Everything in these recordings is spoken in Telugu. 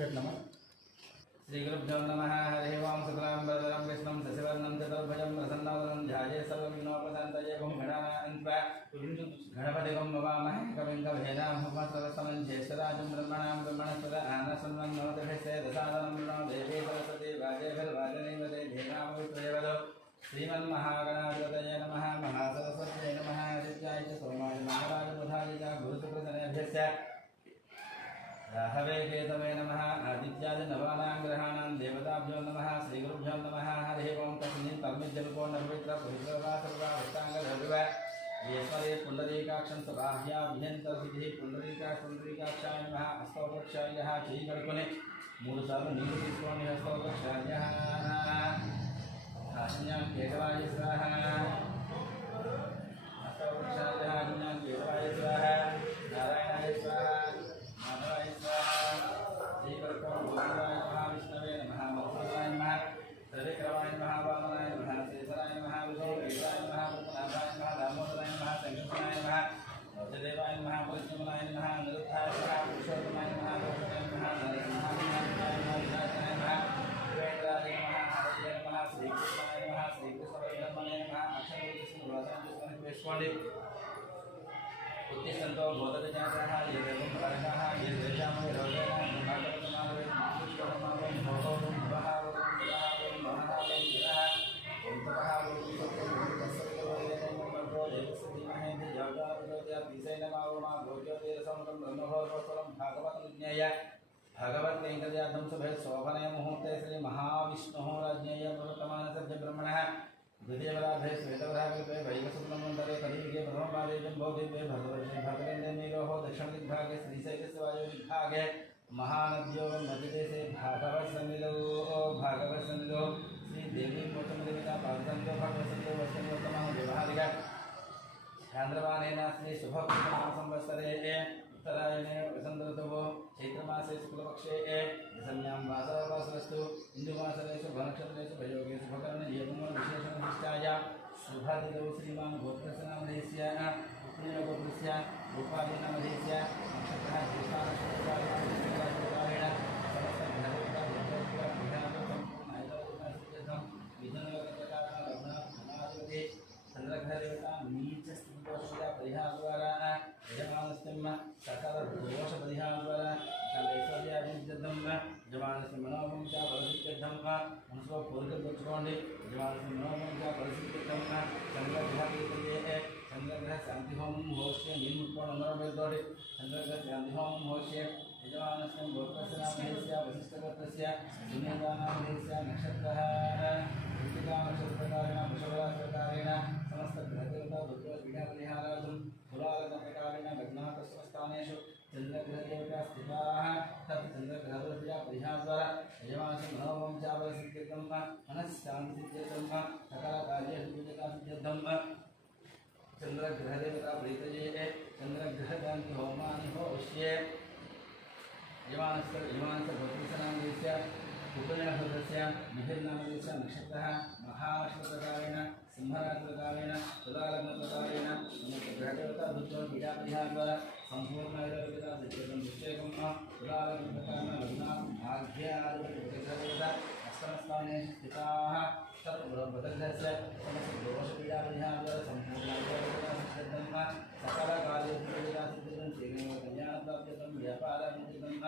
श्रीगुरुभ्यो नमः। हरि ओं। शुक्लां वरदं विष्णुं शशिवर्णं चतुर्भुजं प्रसन्नवदनं ध्यायेत् सर्वविघ्नोपशान्तये। ओं गणपतिं भवामहे कविं कवीनामुपमश्रवस्तमं ज्येष्ठराजं ब्रह्मणां ब्रह्मणस्पद आनशृण्वन्नोतिभिस्ते दशादनं प्रणो देवी सरस्वती वाजेभिर्वाजनीवते धेनामवित्रयवदो। श्रीमन्महागणाधिपतये नमः। महासरस्वत्यै नमः। आदित्याय च सोमाय मंगलाय बुधाय च गुरुशुक्रशनेभ्यश्च राहवे केतवे नमः। आदित्यादि नवानां ग्रहाणां देवताभ्यो नमः। श्रीगुरुभ्यो नमः। हरिः ओं। तस्मिन् तन्मिज्जल्पो नर्वित्र पवित्रवा सर्वा वृत्ताङ्गधर्व येश्वरे पुण्डरीकाक्षं सबाह्याभ्यन्तरसिद्धिः पुण्डरीकाक्षाय नमः। हस्तोपक्षायः चैकर्कुने मूడు సార్లు నీళ్లు తీసుకోండి। హస్తోపక్షాయः आज्ञां केशवाय स्वाहा। हस्तोपक्षायः आज्ञां केशवाय स्वाहा। नारायणाय स्वाहा। माधवाय स्वाहा। श्रीकर्कं गोविन्दाय नमः। विष्णवे नमः। मधुसूदनाय नमः। त्रिविक्रमाय नमः। वामनाय नमः। शेषराय नमः। विष्णुकेशाय नमः। पद्मनाभाय नमः। दामोदराय नमः। संकीर्तनाय नमः। वज्रदेवाय नमः। परिश्रमणाय नमः। निरुद्धाय नमः। पुरुषोत्तमाय नमः। लोकनाय नमः। नरसिंहाय नमः। विनाशनाय नमः। देवेन्द्राय नमः। हरये नमः। श्रीकृष्णाय नमः। श्रीकृष्णवैद्यमने नमः। अक्षरविष्णुवासनं वेस्कोंडि उत्तिष्ठन्तो बोधविजाताः ये देवं परकाः ये देशामो रोगेण भागवतमावे विष्णुष्टमावे भोगों भवहावं भवहावं भवहावं गिरः ओंतपहावं तस्सवितुर्वरेण्यं देवस्य धीमहि धियो पीसैनमावमा भोज्योतिरसमतं ब्रह्मभोजोत्सवं भागवतं ज्ञेय भगवत्कैङ्कर्यार्थं शुभे शोभने मुहूर्ते श्री महाविष्णुः राज्ञेय प्रवर्तमान सद्य ब्रह्मणः द्वितीयवराधे श्वेतवराहे वैवस्वतमन्तरे कलियुगे प्रथमपादे जम्बोद्वीपे भरतवर्षे भरतरञ्जनीरोः दक्षिणदिग्भागे श्रीशैलस्य वायुर्विभागे महानद्यो मध्यदेशे भागवतसन्निधौ श्रीदेवी मोचमदेविता पादसन्तो भगवसन्तो वस्तुनोत्तमः व्यवहारिक चान्द्रवानेन श्री शुभकृष्णसंवत्सरे उत्तरायणे वसन्तऋतुः चैत्रमासे शुक्लपक्षे दशम्यां वासरवासरस्तु हिन्दुवासरेषु शुभनक्षत्रेषु भयोगे शुभकर्णे विशेषणनिष्ठाय शुभदिनौ श्रीमान् गोत्रस्य नामधेयस्य पुत्रीयगोत्रस्य गोपालीनामधेयस्य नक्षत्रः ज्येष्ठानक्षत्रकारेण समस्तग्रहदेवताधिपति चन्द्रग्रहदेवता नीचस्थितिदोषस्य परिहारद्वारा यजमानस्यं सकलदोषपरिहारद्वारा ऐश्वर्याभिवृद्धिं यजमानस्य मनोमं च बलसिद्ध्यर्थं मनसो पूर्वकर्तुकोण्डि यजमानस्य मनोमं च बलसिद्ध्यर्थं चन्द्रग्रहदेवते चन्द्रग्रहशान्तिहोमं होष्य नीलमुत्कोणमरवेदोडि चन्द्रग्रहशान्तिहोमं होष्य यजमानस्य गोत्रस्य नामधेयस्य वसिष्ठगोत्रस्य सुनीतानामधेयस्य नक्षत्रः कृत्तिकानक्षत्रकारेण वृषभराशिकारेण समस्तग्रहदेवता दुर्गपीठापरिहारार्थं तुलालग्नप्रकारेण लग्नातस्वस्थानेषु चन्द्रग्रहदेवता स्थिताः तत् चन्द्रग्रहदेवता परिहारद्वारा यजमानस्य मनोमं च बलसिद्ध्यर्थं मनश्शान्तिसिद्ध्यर्थं सकलकार्येषु पूजकासिद्ध्यर्थं चन्द्रग्रहदेवता प्रीतये चन्द्रग्रहशान्ति होमानि होष्ये यजमानस्य गोत्रस्य नामधेयस्य उपनयनस्य मिहिर्नामधेयस्य नक्षत्रः महानक्षत्रकारेण सिंहराशिप्रकारेण तुलालग्नप्रकारेण ग्रहदेवता दुर्गपीठापरिहारद्वारा सम्पूर्णैरोग्यता दृष्टेकं तुलालग्नप्रकारेण लग्नां भाग्यादिग्रहदेवता अष्टमस्थाने स्थिताः तत् बुधग्रहस्य समस्तदोषपीठापरिहारद्वारा सम्पूर्णैरोग्यता सिद्ध्यर्थं सकलकार्यसिद्धिता सिद्ध्यर्थं श्रीमेव कल्याणप्राप्त्यर्थं व्यापाराभिवृद्धिं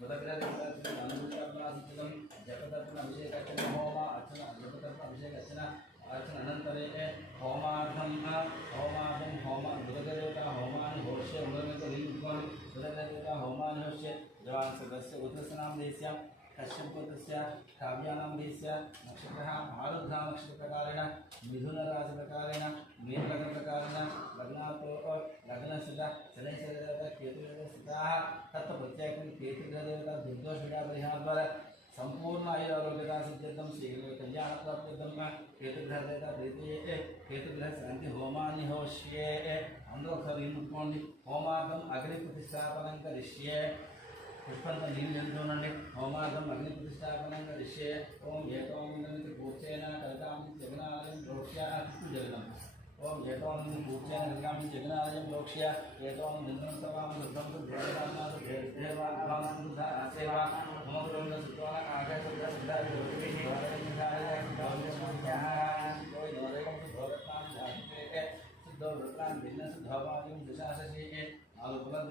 बुधग्रहदेवता अनुग्रहप्राप्तिं सिद्ध्यर्थं जपतर्पण अभिषेकार्चन होम अर्चना जपतर्पण अभिषेकार्चन अर्चन अनन्तरे होमार्थं बुधग्रहदेवता होमानि होष्य बुधग्रहदेवता होमानि होष्य जवानसदस्य गोत्रस्य नामधेयस्य कश्यपगोत्रस्य काव्यानामधेयस्य नक्षत्रः आरुद्धा नक्षत्रप्रकारेण मिथुनराशिप्रकारेण मीनलग्नप्रकारेण लग्नातो लग्नस्थित शनैश्चरदेवता केतुस्थिताः तत्र प्रत्येकं केतुग्रहदेवता दुर्दोषपीठापरिहारद्वारा संपूर्ण आयुरारोग्यता सिद्ध्यर्थं शीघ्रकल्याणप्राप्त्यर्थं केतुग्रहदेवता प्रीतये केतुग्रहशान्ति होमानि होष्ये अंदो ఒకసారి ముట్టుకోండి హోమార్థం అగ్ని ప్రతిష్టాపనం కరిష్యే పుష్పంతో నీళ్ళు చల్లుకోనండి హోమార్థం అగ్ని ప్రతిష్టాపనం కరిష్యే ఓం ఏకోమంగళిత పూర్తేన కలకాం జగనాలయం ప్రోక్ష్య జగనం ఓం ఏకోమంగళిత పూర్తేన కలకాం జగనాలయం ప్రోక్ష్య ఏకోమంగళితం సవాం దుర్గం దేవతానాథ దేవాద్వాం సేవా నమో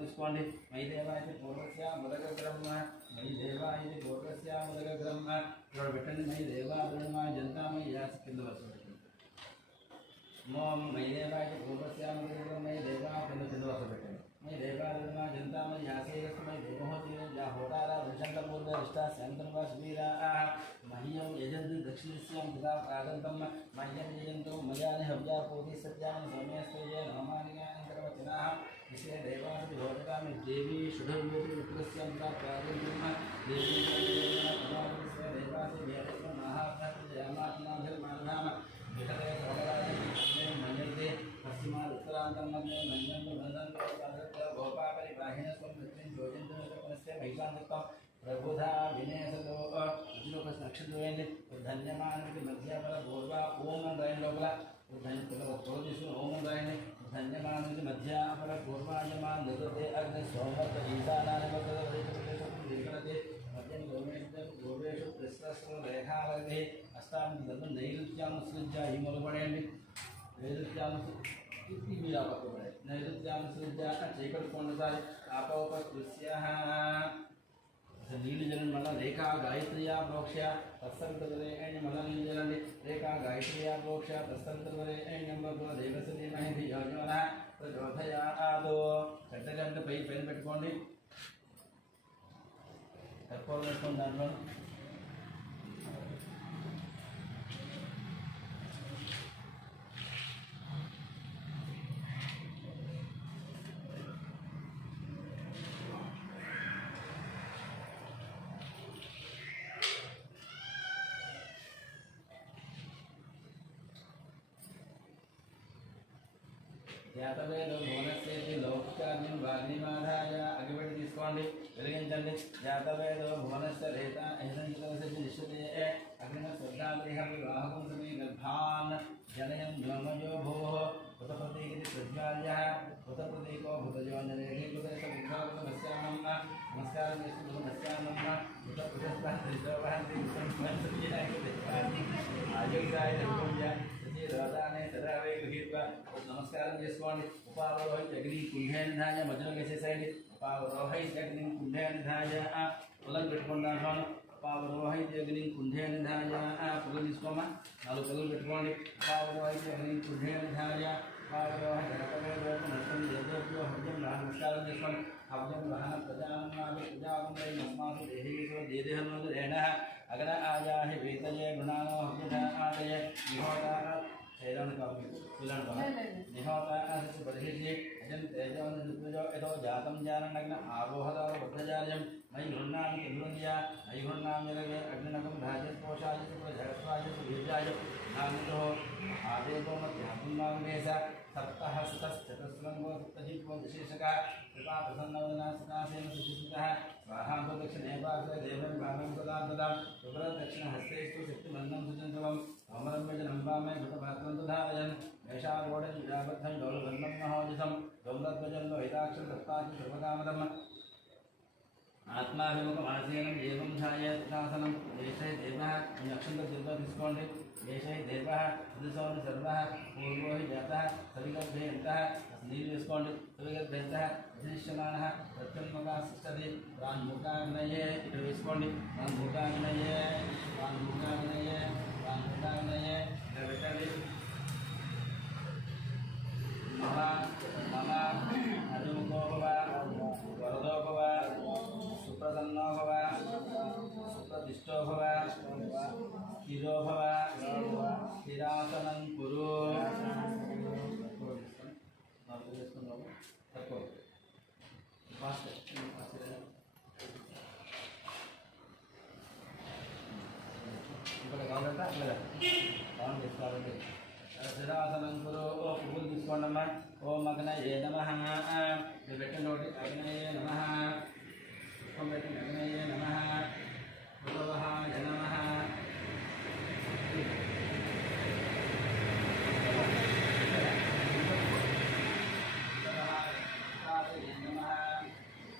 తీసుకోండి మై దేవా ఇది పూర్వస్య మొదక బ్రహ్మ మై దేవా ఇది పూర్వస్య మొదక బ్రహ్మ ఇక్కడ పెట్టండి మై దేవా బ్రహ్మ జంతా మై యాసి కింద వస్తుంది ఓం మై దేవా ఇది పూర్వస్య మొదక బ్రహ్మ మై దేవా కింద వస్తుంది పెట్టండి మై దేవా బ్రహ్మ జంతా మై యాసి మై దేవహోతి జా హోతారా విషంత పూర్వ ఇష్టా శాంతన్వా సువీరా మహ్యం యజంతి దక్షిణస్యాం తదా ఆగంతం మహ్యం యజంతో మయాని హవ్యా పూర్తి సత్యాని సౌమ్యస్తేయ నమానియాని కరవచనాః విషయ దేవాసి భోజకామి దేవి షుఢర్యోతి విప్రస్యాం తా ప్రాగంతం దేవి దేవాసి దేవాసి వేదస్వ మహాత్మ జయమాత్మాభిర్మాననామ విహతే సర్వరాజి మన్యతే పశ్చిమాద్ ఉత్తరాంతం మధ్య మన్యంతో బంధంతో పాదత్య గోపాపరి బాహిన స్వమృత్యం జోజంతో పునస్తే వైశాంతం प्रबुधा विनेसतो उज्लोक नक्षत्रेंद्र धन्यमानति मध्यापर पूर्वा ओम रायन लोकला धन्य ओम रायन धन्यमानति मध्यापर पूर्वायमान नदते अग्नि सोमत ईशानानवते मध्यम गोवेषु प्रस्तस्व रेखालगे अष्टाम दत्त नैऋत्याम सृज्य हिमलपडेंडि नैऋत्याम इति मीरापकपडे नैऋत्याम सृज्य चीकटकोंडसारि आपोपकृस्यः नील जलन मल रेखा गायत्रिया प्रोक्ष तत्संतरे मल नील जलन रेखा गायत्रिया प्रोक्ष तत्संतरे देवसती महेधि योजन प्रचोदयादो चट्टगंट पै पेन పెట్టుకోండి కర్పూరం పెట్టుకోండి దాంట్లో జాతవేదో భువనస్యేతి లౌకికార్యం వాగ్నిమాధాయ అగిపెట్టి తీసుకోండి వెలిగించండి జాతవేదో భువనస్య రేత నిశ్చతే అగ్నిమ శ్రద్ధాదేహ వివాహకం సమీ గర్భాన్ జనయం వ్యోమయో భూ ఉతప్రతీకి ప్రజ్వాల్య ఉతప్రతీకో భుతజోంజనేహి కృతమస్యామం నమస్కారం చేస్తూ నమస్యామం ఆయోగ్యాయ రాధానే సదావే గృహీత్వ నమస్కారం చేసుకోండి ఉపావరోహి అగ్ని కుంభేనిధాయ మధ్యలో వేసేసేయండి ఉపావరోహి అగ్ని కుంభేనిధాయ పొలం పెట్టుకోండి దాంట్లో ఉపావరోహి అగ్ని కుంభేనిధాయ పొలం తీసుకోమా 4 పొలం పెట్టుకోండి ఉపావరోహి అగ్ని కుంభేనిధాయ ఉపావరోహి హవ్యం నమస్కారం చేసుకోండి హవ్యం వహన ప్రజానామాజావంతై నస్మాసు దేహేశ్వర దేదేహంలో రేణ అగర ఆయాహి వేతయే గుణానో హవ్యధ ఆదయ నిహోతార शैलान काफी तुलन बना निहोता ऐसे बदहिजे अजन तेजवन दुपजो एतो जातम जाननग्न आरोहदा वद्धजार्यम मई घृणाम केन्द्रंया मई घृणाम जलगे अग्निनकम भाजस पोषाय सुजस्वाय सुवीर्याय नामितो आदेवो मध्यात्मनाम वेसा सप्तहस्तश्चतुस्रंगो सप्तजित्वो विशेषका कृपा प्रसन्नवदना सकासेन सुचितः स्वाहा दक्षिणे पार्श्वे देवं भागं सदा ददां सुभ्र दक्षिण हस्तेस्तु शक्तिमन्नं सुचञ्चलं अमरं व्यजनं वामे घटपात्रं धारयन् मेषारोढं विजाबद्धं गौरवन्नं महोजसं गौरध्वजं लोहिताक्षं दत्ताक्षं सर्वकामदम् आत्माभिमुखमासीनं एवं ध्यायेत्तासनं देशे देवः नक्षत्रदुर्गा తీసుకోండి देशे देवः ऋतुसौन सर्वः पूर्वो हि जातः सविगर्भेन्तः नील వేసుకోండి सविगर्भेन्तः అధిష్ఠమానः ప్రత్యన్ముఖా సృష్టది ప్రాన్ముఖాగ్నయే ఇక్కడ వేసుకోండి ప్రాన్ముఖాగ్నయే ప్రాన్ముఖాగ్నయే ప్రాన్ముఖాగ్నయే ఇక్కడ పెట్టండి మమ మమ అభిముఖో భవ వరదో భవ సుప్రసన్నో భవ సుప్రతిష్టో భవ స్థిరో భవ స్థిరాసనం కురు స్థిరాసనం కురు పువ్వులు తీసుకోండమ్మా ఓం అగ్నయే నమః పెట్టండి ఒకటి అగ్నయే నమః పుష్పం పెట్టండి అగ్నయే నమః పురవహాయ నమః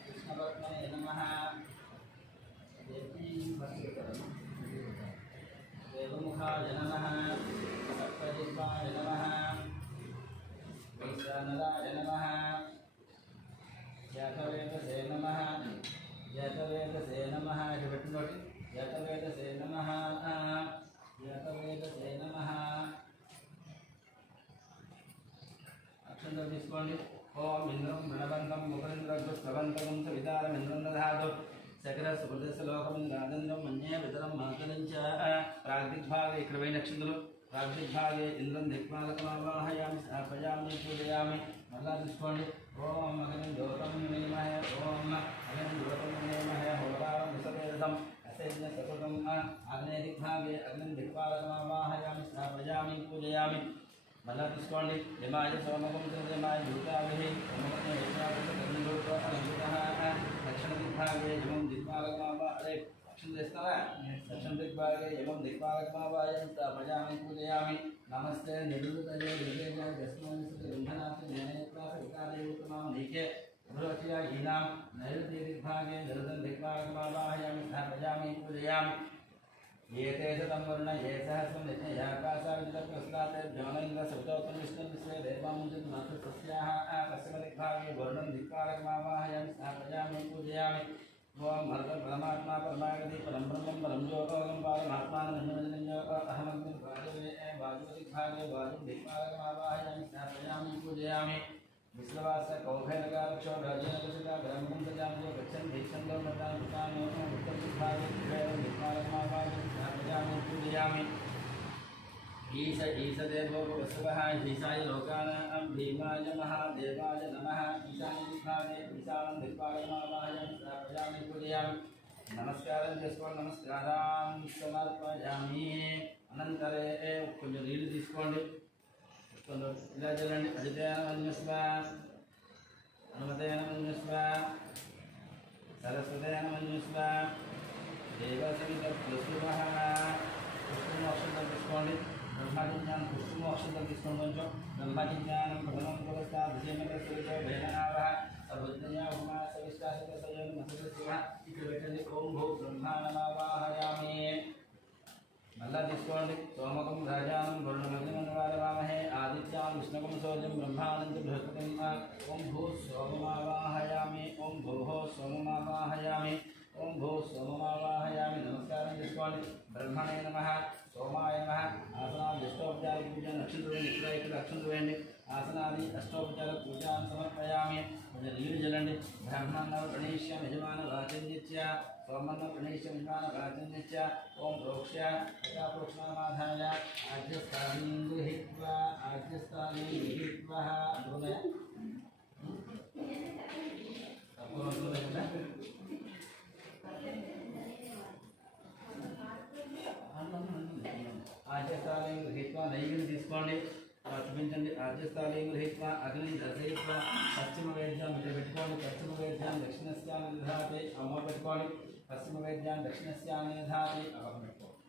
కృష్ణపత్మనే నమః దేవముఖాయ నమః సప్తజిహ్వాయ నమః వైశ్వానరాయ నమః అక్షంతోటి యతవేదసే నమః యతవేదసే నమః అక్షంతో తీసుకోండి. ఓం ఇంద్రం ప్రణవంతం ముఖేంద్రస్రవంతం సవితారమింద్రం దధాతు సకల సుహృదస్లోకమింద్రానందం మన్యే వితరం మాతరించ ప్రాగ్దిగ్భాగే ఇక్కడ పోయిన అక్షంతులు ప్రాగ్దిగ్భాగే ఇంద్రం దిక్పాలకమావాహయామి స్థాపయామి పూజయామి. మళ్ళా తీసుకోండి. ఓం అగ్ని జ్యోతం నిమహే ఓం అగ్ని జ్యోతం నిమహే హోతారం విసవేదం అసైన్య సతతం అగ్నే దిగ్భాగే అగ్ని దిక్పాలకమావాహయామి స్థాపయామి పూజయామి. మళ్ళా తీసుకోండి. యమాయ సోమకం యమాయ భూతాభి దక్షిణ దిగ్భాగే యమం దిక్పాలకమావా అదే అక్షం చేస్తారా? దక్షిణ దిగ్భాగే యమం దిక్పాలకమావాయం స్థాపయామి పూజయామి. నమస్తే నిరుదయ వికారయుక్తమాం నీకే భృవత్యా హీనాం నైరుతి దిగ్భాగే నిరుదం దిక్పాలకమావాహయామి స్థాపయామి పూజయామి. ఏతే శతం వరుణ ఏ సహస్రం యజ్ఞయాకాశావిదప్రస్నాతే జ్ఞానేంద్ర సవితోత్తం విష్ణు విశ్వే దేవాముంజన్ మాతృస్యాః పశ్చిమ దిగ్భాగే వరుణం దిక్పాలకమావాహయామి స్థాపయామి పూజయామి. ఓం భరతం పరమాత్మా పరమాగతి పరం బ్రహ్మం పరం జ్యోతిర్గం అహమగ్ని వాయువ దిగ్భాగే వాయుం దిక్పాలకమావాహయామి స్థాపయామి పూజయామి. విశ్వవాస కౌభైరకాక్షో రాజేనకృషితా బ్రహ్మం సజాంతో గచ్చన్ భీక్షంతో మతాన్ భూతానో ఉత్తర దిగ్భాగే కుబేరం దిక్పాలకమావాహయామి స్థాపయామి పూజయామి. ఈశదేవో వసువః ఈశాయ లోకానాం భీమాయ మహాదేవాయ నమః. ఈశాన్య దిగ్భాగే ఈశానం దిక్పాలకమావాహయామి స్థాపయామి పూజయామి. నమస్కారం చేసుకోండి. నమస్కారం సమర్పయామి. అనంతరే కొంచెం నీళ్ళు తీసుకోండి. ఇలా చల్లండి. అజితేన మన్యస్వ హనుమతేన మన్యస్వ సరస్వతేన మన్యస్వ దేవసవిత వసువః. పుష్పమోక్షంతో తీసుకోండి. బ్రహ్మజ్ఞానం పుష్పమోక్షంతో తీసుకోండి. కొంచెం బ్రహ్మజ్ఞానం ప్రథమం పురస్తా విజయమతస్వరితో భేదనావః సర్వజ్ఞయా ఉమా సవిష్టాశత సయోన మసత శివ. ఇక్కడ పెట్టండి. ఓం భూ బ్రహ్మాణమావాహయామి. మళ్ళా తీసుకోండి. సోమకం రాజానం వరుణమగ్నిమన్వారవామహే ఆదిత్యాం విష్ణుకం సౌర్యం బ్రహ్మానంద బృహస్పతిం. ఓం భూ సోమమావాహయామి. ఓం భూః సోమమావాహయామి. ఓం భూ సోమమావాహయామి. నమస్కారం చేసుకోండి. బ్రహ్మణే నమః సోమాయ నమః. ఆసనాది అష్టోపచార పూజ నక్షత్రం ఇక్కడ అక్షంతు వేయండి. ఆసనాది అష్టోపచార పూజాన్ని సమర్పయామి. కొంచెం నీరు చల్లండి. బ్రహ్మణ ప్రణీష్యం యజమాన వాచన్యత్య సోమన్న ప్రణీష్యం యజమాన వాచన్యత్య. ఓం ప్రోక్ష్య ప్రోక్షణమాధాయ ఆజ్యస్థానం గృహీత్వా ఆజ్యస్థానం గృహీత్వా అనుకున్నాయా? తక్కువ అనుకోలేదా? ఆజ్యస్థానం గృహీత్వా నెయ్యిని తీసుకోండి. చూపించండి. ఆజ్యస్థానం గృహీత్వా అగ్ని దర్శయిత్వా పశ్చిమ వేద్యాం ఇక్కడ పెట్టుకోండి. పశ్చిమ వేద్యాం దక్షిణస్యాన్ని నిధాతి అమ్మ పెట్టుకోండి. పశ్చిమ వేద్యాం దక్షిణస్యాన్ని నిధాతి అమ్మ పెట్టుకోండి.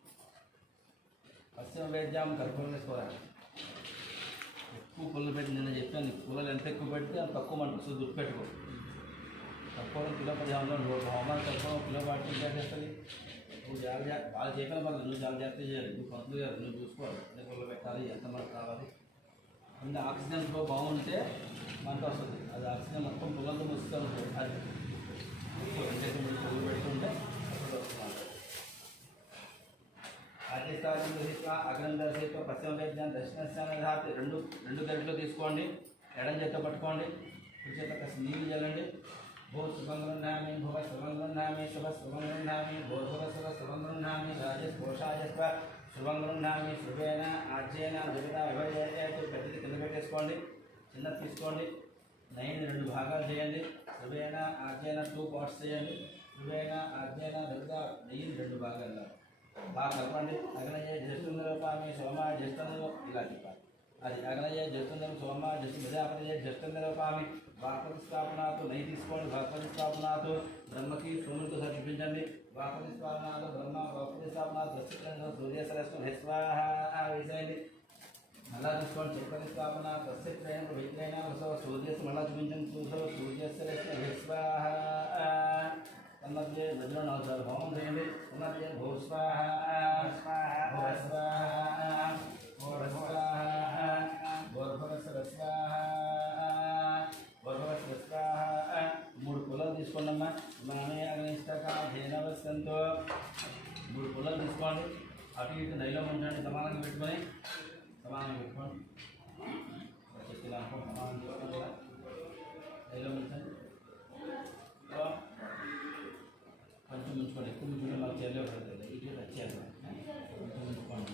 పశ్చిమ వేద్యాం కర్పూరం వేసుకోవాలి. ఎక్కువ పుల్లలు పెట్టి నిన్న చెప్పాను. పుల్లలు ఎంత ఎక్కువ పెడితే అంత తక్కువ మంట దుడ్డు పెట్టుకో. కర్పూరం కిలో 15 హోమాలు కర్పూరం కిలో వాటి చేస్తుంది. నువ్వు జాగ్రత్త వాళ్ళు చెప్పిన వాళ్ళు నువ్వు చాలా జాగ్రత్త చేయాలి. నువ్వు పంతులు గారు నువ్వు చూసుకోవాలి. ఎంత పుల్ల పెట్టాలి, ఎంత మనకు కావాలి. అందులో ఆక్సిజన్ ఫ్లో బాగుంటే మంట వస్తుంది. అది ఆక్సిజన్ మొత్తం పుల్లలతో ముస్తూ ఉంటుంది. అది ఎంతైతే మీరు పువ్వులు పెడుతుంటే అప్పుడు వస్తుంది. ఆజ్యస్థానం అగ్ని దర్శయిత్వ పశ్చిమ వేద్యాన్ని దక్షిణస్థానం దాటి రెండు గంటలు తీసుకోండి. ఎడం చేత పట్టుకోండి. కుడి చేత కాస్త నీళ్ళు చల్లండి. భూ శుభం గృహామి భువ శుభం గృహామి శుభ శుభం గృహామి భూభువ శుభ శుభం గృహామి రాజస్కోషాయస్వ శుభం గృహామి శుభేన ఆజ్యేన దురిత విభజేతు. పెద్దది కింద పెట్టేసుకోండి. చిన్నది తీసుకోండి. 9 2 భాగాలు చేయండి. శుభేన ఆజ్యేన 2 పార్ట్స్ చేయండి. శుభేన ఆజ్యేన దురిత నెయ్యిని 2 భాగాలు బాగా కలపండి. అగ్నయ్య జ్యేష్ఠందరూపామి సోమ జ్యేష్ఠందరూ ఇలా చెప్పాలి. అది అగ్నయ్య జ్యేష్ఠందరం సోమ జ్యేష్ఠ ప్రజాపతి జ్యేష్ఠందరూపామి. భాగవతి స్థాపనాథు నెయ్యి తీసుకోండి. భాగవతి స్థాపనాథు బ్రహ్మకి సోములతో చూపించండి. భాగవతి స్థాపనాథు బ్రహ్మ భాగవతి స్థాపనాథు సూర్య సరస్వతి స్వాహ వేసేయండి. మళ్ళా చూసుకోండి. తిరుపతి స్థాపన తస్యత్రైన విత్రైన సూర్యస్ మళ్ళా చూపించండి. సూర్య సరస్వతి స్వాహ మధ్య మధ్యలో 4 సార్లు హోమం చేయండి. మధ్య భూ స్వాహ స్వాహ స్వాహ భోర్భవస్వ స్వాహ భోర్భవస్వ స్వాహ. 3 పుల్లలు తీసుకోండి అమ్మా. మామే అగ్నిష్టకాధేన వసంతో మూడు పుల్లలు తీసుకోండి అటు ఇటు నైలో ఉంచండి సమానంగా పెట్టుకొని చెప్తున్నా సమానంగా నైలో ఉంచండి కొంచెం ముంచుకోండి ఎక్కువ ముంచుకుంటే మాకు చెల్లి పడుతుంది ఇటు వచ్చేది కొంచెం ముంచుకోండి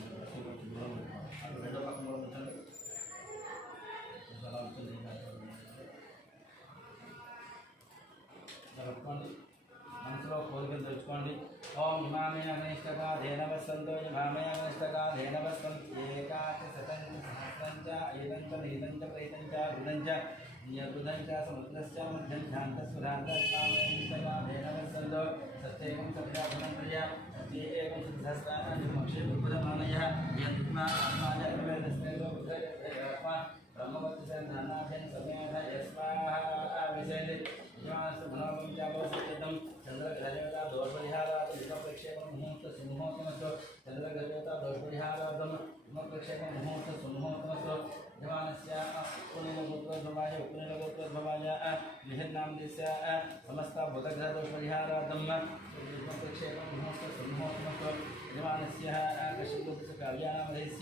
రెండో పక్కన కూడా ఉంచండి అలా ఉంటుంది జరుపుకోండి మనసులో కోరికలు తెచ్చుకోండి ఓం ఇమామే అగ్నిష్టకాధేన వసంతో ఇమామే అగ్నిష్టకాధేన వసంతో ఏకాచ శతం సహస్రంచ ఏదంచ నీదంచ ప్రేతంచ బుధంచ నియబుధంచ సముద్రశ్చ మధ్యం ధ్యాంతస్ఫురాంతస్వామేష్టకాధేన వసంతో సత్యేకం సత్యాగుణం ప్రియ సత్యేకం సహస్రాన్ని మక్షే బుద్ధమానయ యత్మా ఆత్మాయ అగ్నివేదస్మేదో బుద్ధ బ్రహ్మవత్స ధనాభ్యం సమేధ యస్మాహ విజయంతి మనోగం చంద్రగ్రహదేవత దోషపరిహారార్థం యుగప్రక్షేపం ముహూర్త సుముహూర్తమస్తు చంద్రగ్రహదేవత దోషపరిహారార్థం యుగప్రక్షేపం ముహూర్త సుముహూర్తమస్తు యమానస్య ఉపనీలగోత్రోద్భవాయ ఉపనీలగోత్రోద్భవాయ విహిర్నామదేశ సమస్త బుధగ్రహ దోషపరిహారార్థం యుగప్రక్షేపం ముహూర్త సుముహూర్తమస్తు యమానస్య కశ్యప కావ్యానామదేశ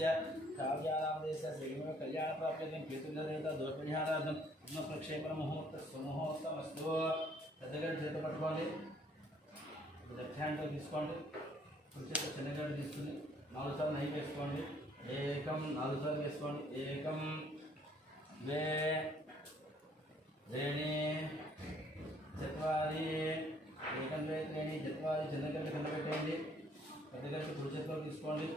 కావ్యానామదేశ శ్రీమ కళ్యాణ ప్రాప్త్యర్థం కేతుగ్రహదేవత దోషపరిహారార్థం యుగప్రక్షేపణ ముహూర్త సుముహూర్తమస్తు పెద్దగడ్డ చేత పట్టుకోండి లెఫ్ట్ హ్యాండ్లో తీసుకోండి కుడి చేత చిన్నగడ్డ తీసుకుని 4 సార్లు నెయ్యి వేసుకోండి ఏకం 4 సార్లు వేసుకోండి ఏకం ద్వే త్రీణి చత్వారి ఏకం ద్వే త్రీణి చత్వారి చిన్నగడ్డ కింద పెట్టేయండి పెద్దగడ్డ కుడి చేతిలో తీసుకోండి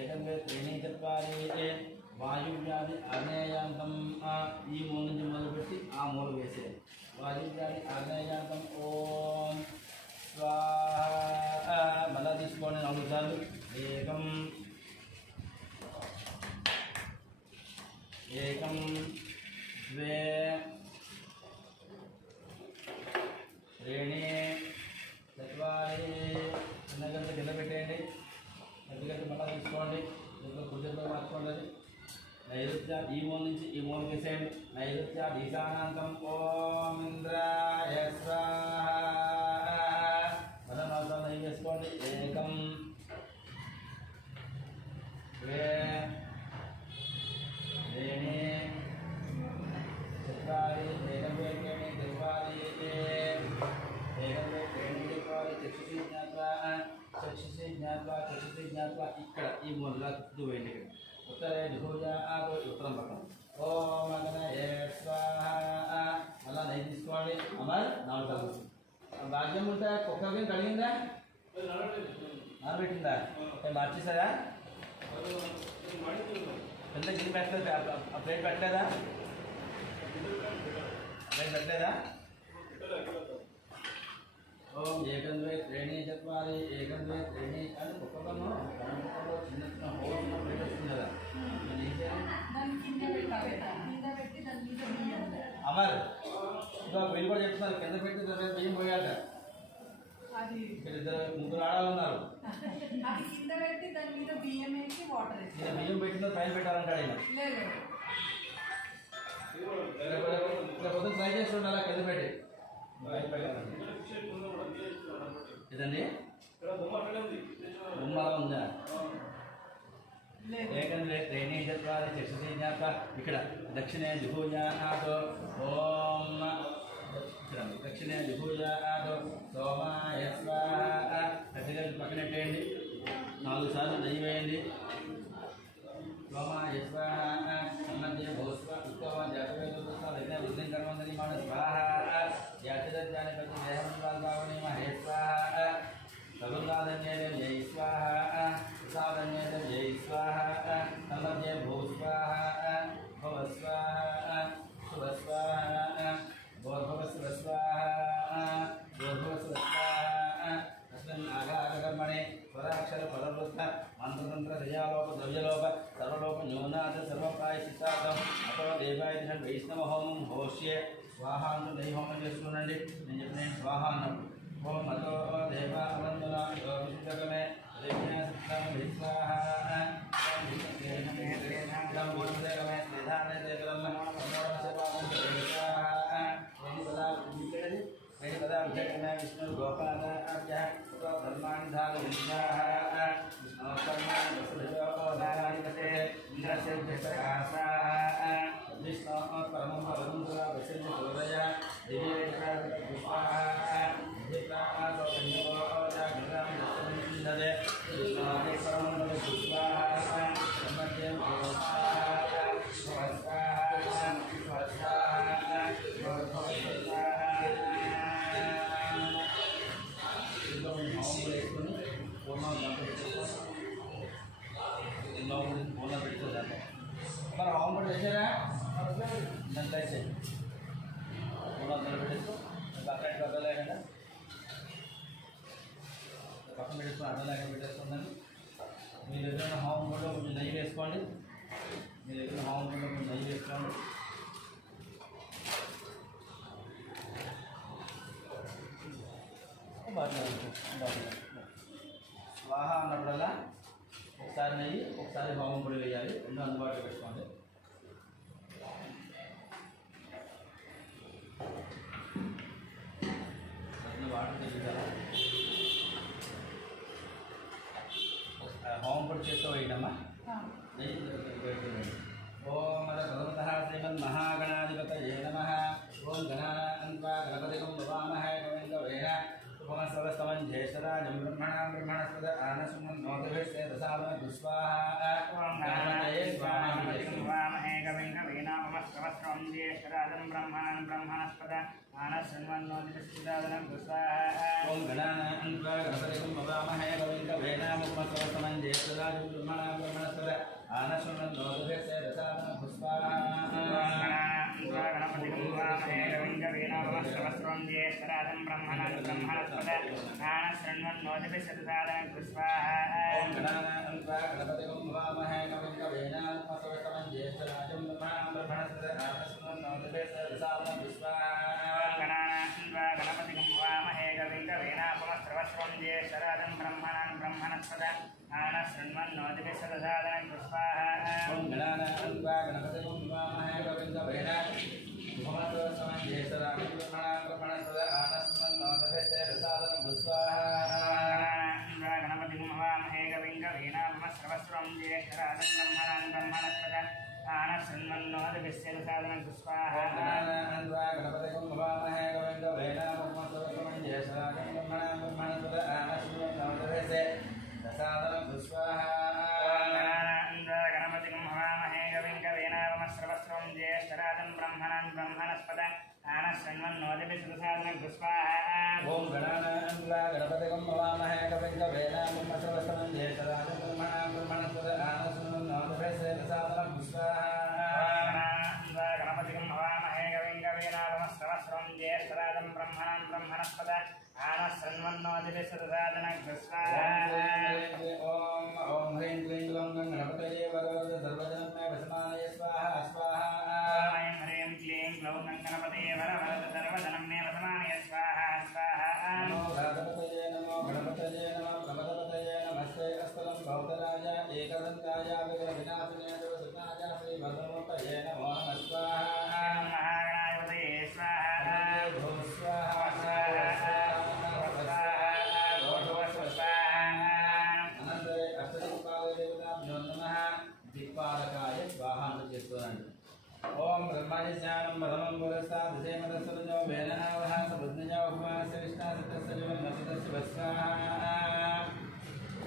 ఏకం ద్వే త్రీణి చత్వారి వాయువ్యాధి ఆగ్నేయాంతం ఈ మూల నుంచి మొదలుపెట్టి ఆ మూల వేసేది వాయువ్యాధి ఆగ్నేయాంతం ఓం స్వాహ మళ్ళా తీసుకోండి 4 సార్లు ఏకం ఏకం ద్వే త్రీణి చత్వారి చిన్నగంట కింద పెట్టేయండి పెద్దగంట మళ్ళా తీసుకోండి దీంట్లో కుర్చీలో మార్చుకోండి నైరుత్య ఈ మూల నుంచి ఈ మూల వేసేయండి నైరుత్య ఈశానాంతం ఓం ఇంద్రాయ స్వాహ మనం 4 సార్లు నెయ్యి వేసుకోండి ఏకం ద్వే త్రీణి చత్వారి ఏకం ద్వే త్రీణి చత్వారి ఏకం ద్వే త్రీణి చత్వారి చక్షుషి జ్ఞాత్వా ఇక్కడ ఈ మూలగా చుట్టూ వేయండి ఇక్కడ ఉత్తరే దిహూజాతో ఉత్తరం పక్కన ఓం అగ్నయే స్వాహ అలా నెయ్యి తీసుకోండి అమర్ 4 సార్లు భాగ్యం ఉంటే కుక్కకి కడిగిందా నానబెట్టిందా మార్చేసారా పెద్ద గిన్నె పెట్టలేదు ఆ ప్లేట్ పెట్టలేదా ప్లేట్ పెట్టలేదా ఓం ఏకం ద్వే త్రీణి చత్వారి ఏకం ద్వే త్రీణి అని కుక్కలను కుక్కలో చిన్న చిన్న హోల్ ప్లేట్ వస్తుంది కదా అమర్ ఇంకా వీళ్ళు కూడా చెప్తున్నారు కింద పెట్టి దాని బియ్యం పోయాట ఇద్దరు 3 ఆడాలు ఉన్నారు బియ్యం పెట్టిన పైన పెట్టాలంటాడు ఆయన పొద్దున ట్రై చేస్తుండే అలా కింద పెట్టి ఇదండి బొమ్మ అలా ఉందా ఏకంద్రే త్రీణి చత్వారి చక్షుషి జ్ఞాత్వా ఇక్కడ దక్షిణే దిభూజానాతో ఓం ఇక్కడ దక్షిణే దిభూజానాతో సోమాయ స్వాహ పెద్దగా పక్కనెట్టేయండి 4 సార్లు నెయ్యి వేయండి సోమాయ స్వాహ సన్నద్య భూస్వ ఉత్తమ జాతవేద వృద్ధి కర్మందని మన స్వాహ జాతిదాని ప్రతి దేహం భావని మహే స్వాహ సగుణాధన్యేదం జై స్వాహ ప్రసాదన్యేదం జై స్వాహ సన్నద్య భూస్వాహ భవ స్వాహ శుభ స్వాహ భోర్భవ శుభ స్వాహ భోర్భవ శుభ స్వాహ అస్మిన్ ఆఘాతకర్మణి స్వరాక్షర పదవృత్త మంత్రతంత్ర క్రియాలోప ద్రవ్యలోప సర్వలోప న్యూనాథ సర్వప్రాయశ్చిత్తార్థం అతో దేవాయ వైష్ణవ హోమం హోష్యే స్వాహ అంటూ నెయ్యి హోమం చేస్తుండండి నేను చెప్పిన స్వాహ అన్నాడు ఓం అతో దేవ అవందన విశుద్ధకమే స్వాహ विष्णु गोपादाभ्यः धर्मान् धारयन्त्याः कर्मान् वसुदेवो नारायणते इन्द्रस्य जगदासाः विष्णोः परमं पदं सुरा वसिन्द सूरय दिव्येकपुष्पाः दिव्याः सौजन्यो जागृतां दशमिन्दते विष्णोः परमं पदं पुष्पाः सम्मध्यं మరి హోమ్ కూడా చేశారా ఎంత అయితే 300 పెట్టేసుకో పక్కన పక్కలేకుండా పక్కన పెట్టుకుని అడ్డలేక పెట్టేసుకుందండి మీ దగ్గర హోమ్ కూడా కొంచెం నెయ్యి వేసుకోండి మీ దగ్గర హోమ్ కూడా కొంచెం నెయ్యి వేసుకోండి స్వాహ అన్నప్పుడల్లా ఒకసారి నెయ్యి ఒకసారి హోమం పొడి వేయాలి రెండు అందుబాటులో పెట్టుకోండి వాటర్ తెచ్చుతారా హోమం పొడి చేస్తూ వేయడమ్మా నెయ్యి ఓం భగవతః శ్రీమన్మహాగణాధిపతయే నమః ఓం గణాన్వా గణపతిగం భవామహే గోవిందవేన ఉపమస్వస్తమం జ్యేష్ఠరాజం బ్రహ్మణాం బ్రహ్మణస్పద ఆనసుమన్నోదభిస్తే దశావన దుస్వాహా ఓం గణపతయే స్వాహా భవామహే గోవిందవేనామస్వస్తం జ్యేష్ఠరాజం బ్రహ్మణాం బ్రహ్మణస్పద ఆనసుమన్నోదభిస్తే దుస్వాహా ఓం గణాన్వా గణపతిగం భవామహే గోవిందవేనామస్వస్తమం జ్యేష్ఠరాజం బ్రహ్మణాం బ్రహ్మణస్పద ఆనసుమన్నోదభిస్తే దశావన దుస్వాహా గణపతిగం భవామహే గోవిందవేనామస్వస్తం జ్యేష్ఠరాజం బ్రహ్మణాం బ్రహ్మణస్పద ఆనశృణ్వన్నోదభిషద్సాదనం కృష్వాహ ఓం గణాన్వా గణపతిగం భవామహే కవికవేనామస్వస్తమం జ్యేష్ఠరాజం బ్రహ్మణాం బ్రహ్మణస్పద ఆనశృణ్వన్నోదభిషద్సాదనం కృష్వాహ ఓం గణాన్వా గణపతిగం భవామహే కవికవేనామస్వస్తం జ్యేష్ఠరాజం బ్రహ్మణాం బ్రహ్మణస్పద ఆనశృణ్వన్నోదభిషద్సాదనం కృష్వాహ ఓం గణాన్వా గణపతిగం భవామహే కవికవేనామస్వస్తం జ్యేష్ఠరాజం బ్రహ్మణాం బ్రహ్మణస్పద ఆనశృణ్వన్నోదభిషద్సాదనం కృష్వాహ గణపతిగం భవామహే కవికవేనామస్వస్తం జ్యేష్ఠరాజం బ్రహ్మణాం బ్రహ్మణస్పద ఆనశృణ్వన్నోదభిషద్సాదనం కృష్వాహ గణపతిగం భవామహే కవికవేనామస్వస్తం జ్యేష్ఠరాజం బ్రహ్మణాం బ్రహ్మణస్పద ఆనశృణ్వన్నోదభిషద్సాదనం కృష్వాహ గణపతిగం భవామహే కవికవేనామస్వస్తం జ్యేష్ఠరాజం బ్రహ్మణాం బ్రహ్మణస్పద ఆనశృణ్వన్నోదభిషద్సాదనం కృష్వాహ ఓం గణాన్వా గణపతిగం భవామహే కవికవేనామస్వస్తం జ్యేష్ఠరాజం బ్రహ్మణాం బ్రహ్మణస్పద ఆనశృణ్వన్నోదభిషద్సాదనం కృష్వాహ గణపతిగం భవామహే కవికవేనామస్వస్తం జ్యేష్ఠరాజం బ్రహ్మణాం బ్రహ్మణస్పద ఆనశృణ్వన్నోదభిషద్సాదనం కృష్వాహ ఓం ఓం హ్రీం క్లీం గ్లౌం గణపతయే వరవరద సర్వజనం మే వసమానయ స్వాహా స్వాహా ఓం హ్రీం క్లీం గ్లౌం గణపతయే వరవరద సర్వజనం మే వసమానయ స్వాహా స్వాహా నమో గణపతయే నమో గణపతయే నమో ప్రమదపతయే నమస్తే అస్తలం భౌతరాజ ఏకదంతాయ విఘ్న వినాశినే సర్వసిద్ధాయ శ్రీ భద్రమూర్తయే నమో నమః స్వాహా మహాగణాధిపతయే స్వాహా భూ స్వాహా స్వాహా దిక్పాలకాయ స్వాహాను చేస్తున్నాడు ఓం బ్రహ్మాయ జ్ఞానం పరమం పురస్తా దిశేమదస్వజో వేదనావహ సబుద్ధ్యజో ఉపమానస్య విష్ణా సత్యస్య విమన్నపదస్య భస్వాహ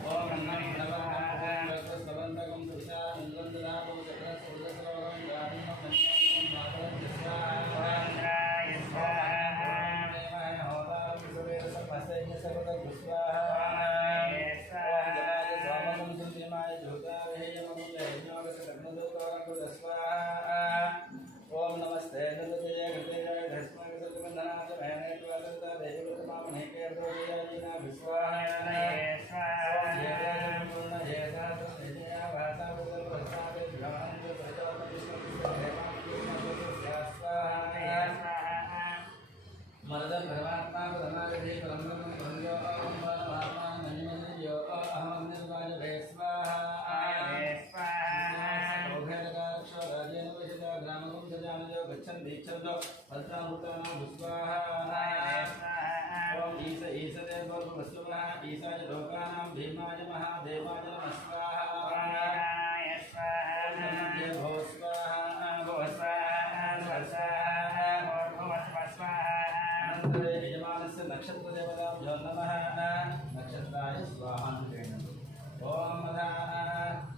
ఓం నమః నమః స్వబంధకం సుషానందనాపం చక్రస్వదస్రోగం గాధిమం మన్యం మాతరం స్వాహాయ స్వాహ దేవాయ హోతారం సువేద సర్వసైన్య సర్వద స్వాహాయ స్వాహ స్వామం సుందిమాయ జ్యోతావేయమం యజ్ఞోగత కర్మదోతోగం స్వాహ ఓం నమస్తే నందజయ కృతేజయ ధస్మగ సత్యబంధనాథ భయనేత్వదత దేవతమామనేకేర్దోజయాయినా విశ్వాహాయ స్వాహ పూర్ణ జయదాత విజయ భాసావదల వస్తావే భ్రమణంద ప్రచోదన విశ్వకృష్ణ స్వాహాయ స్వాహ మరదం పరమాత్మా పరమాగధి పరమం వందో ఓం పరమాత్మా మన్యమన్యో అహం నిర్వాయ భయ స్వాహాయ స్వాహ ఓఘేరకాక్షో రాజేన విషద గ్రామకం సజానజో గచ్చన్ దీక్షదో భద్రామృతానాం స్వాహాయ స్వాహ ఓం वसुवः ईशाय लोकानां भीमाय महादेवाय नमः स्वाहा भो स्वाहा भो स्वाहा अनन्तरे यजमानस्य नक्षत्रदेवताभ्यो नमः नक्षत्राय स्वाहा ओम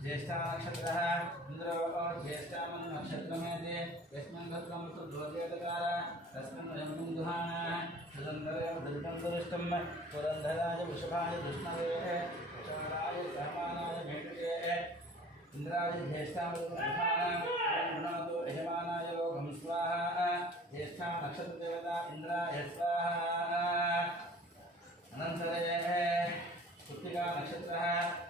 ज्येष्ठा नक्षत्रः इंद्रो ज्येष्ठामं नक्षत्रमेति यस्मिन् भद्रं सुभोजेतकार तस्मिन् यमुन्दुहान सुदन्तरेव दुर्गन्धरिष्टं पुरन्धराय वृषभाय विष्णवे चन्द्राय सहमानाय भेटके इंद्राय ज्येष्ठामं गुणतो यजमानाय लोकं स्वाहा ज्येष्ठा नक्षत्रदेवता इंद्राय स्वाहा अनन्तरे कृत्तिका नक्षत्रः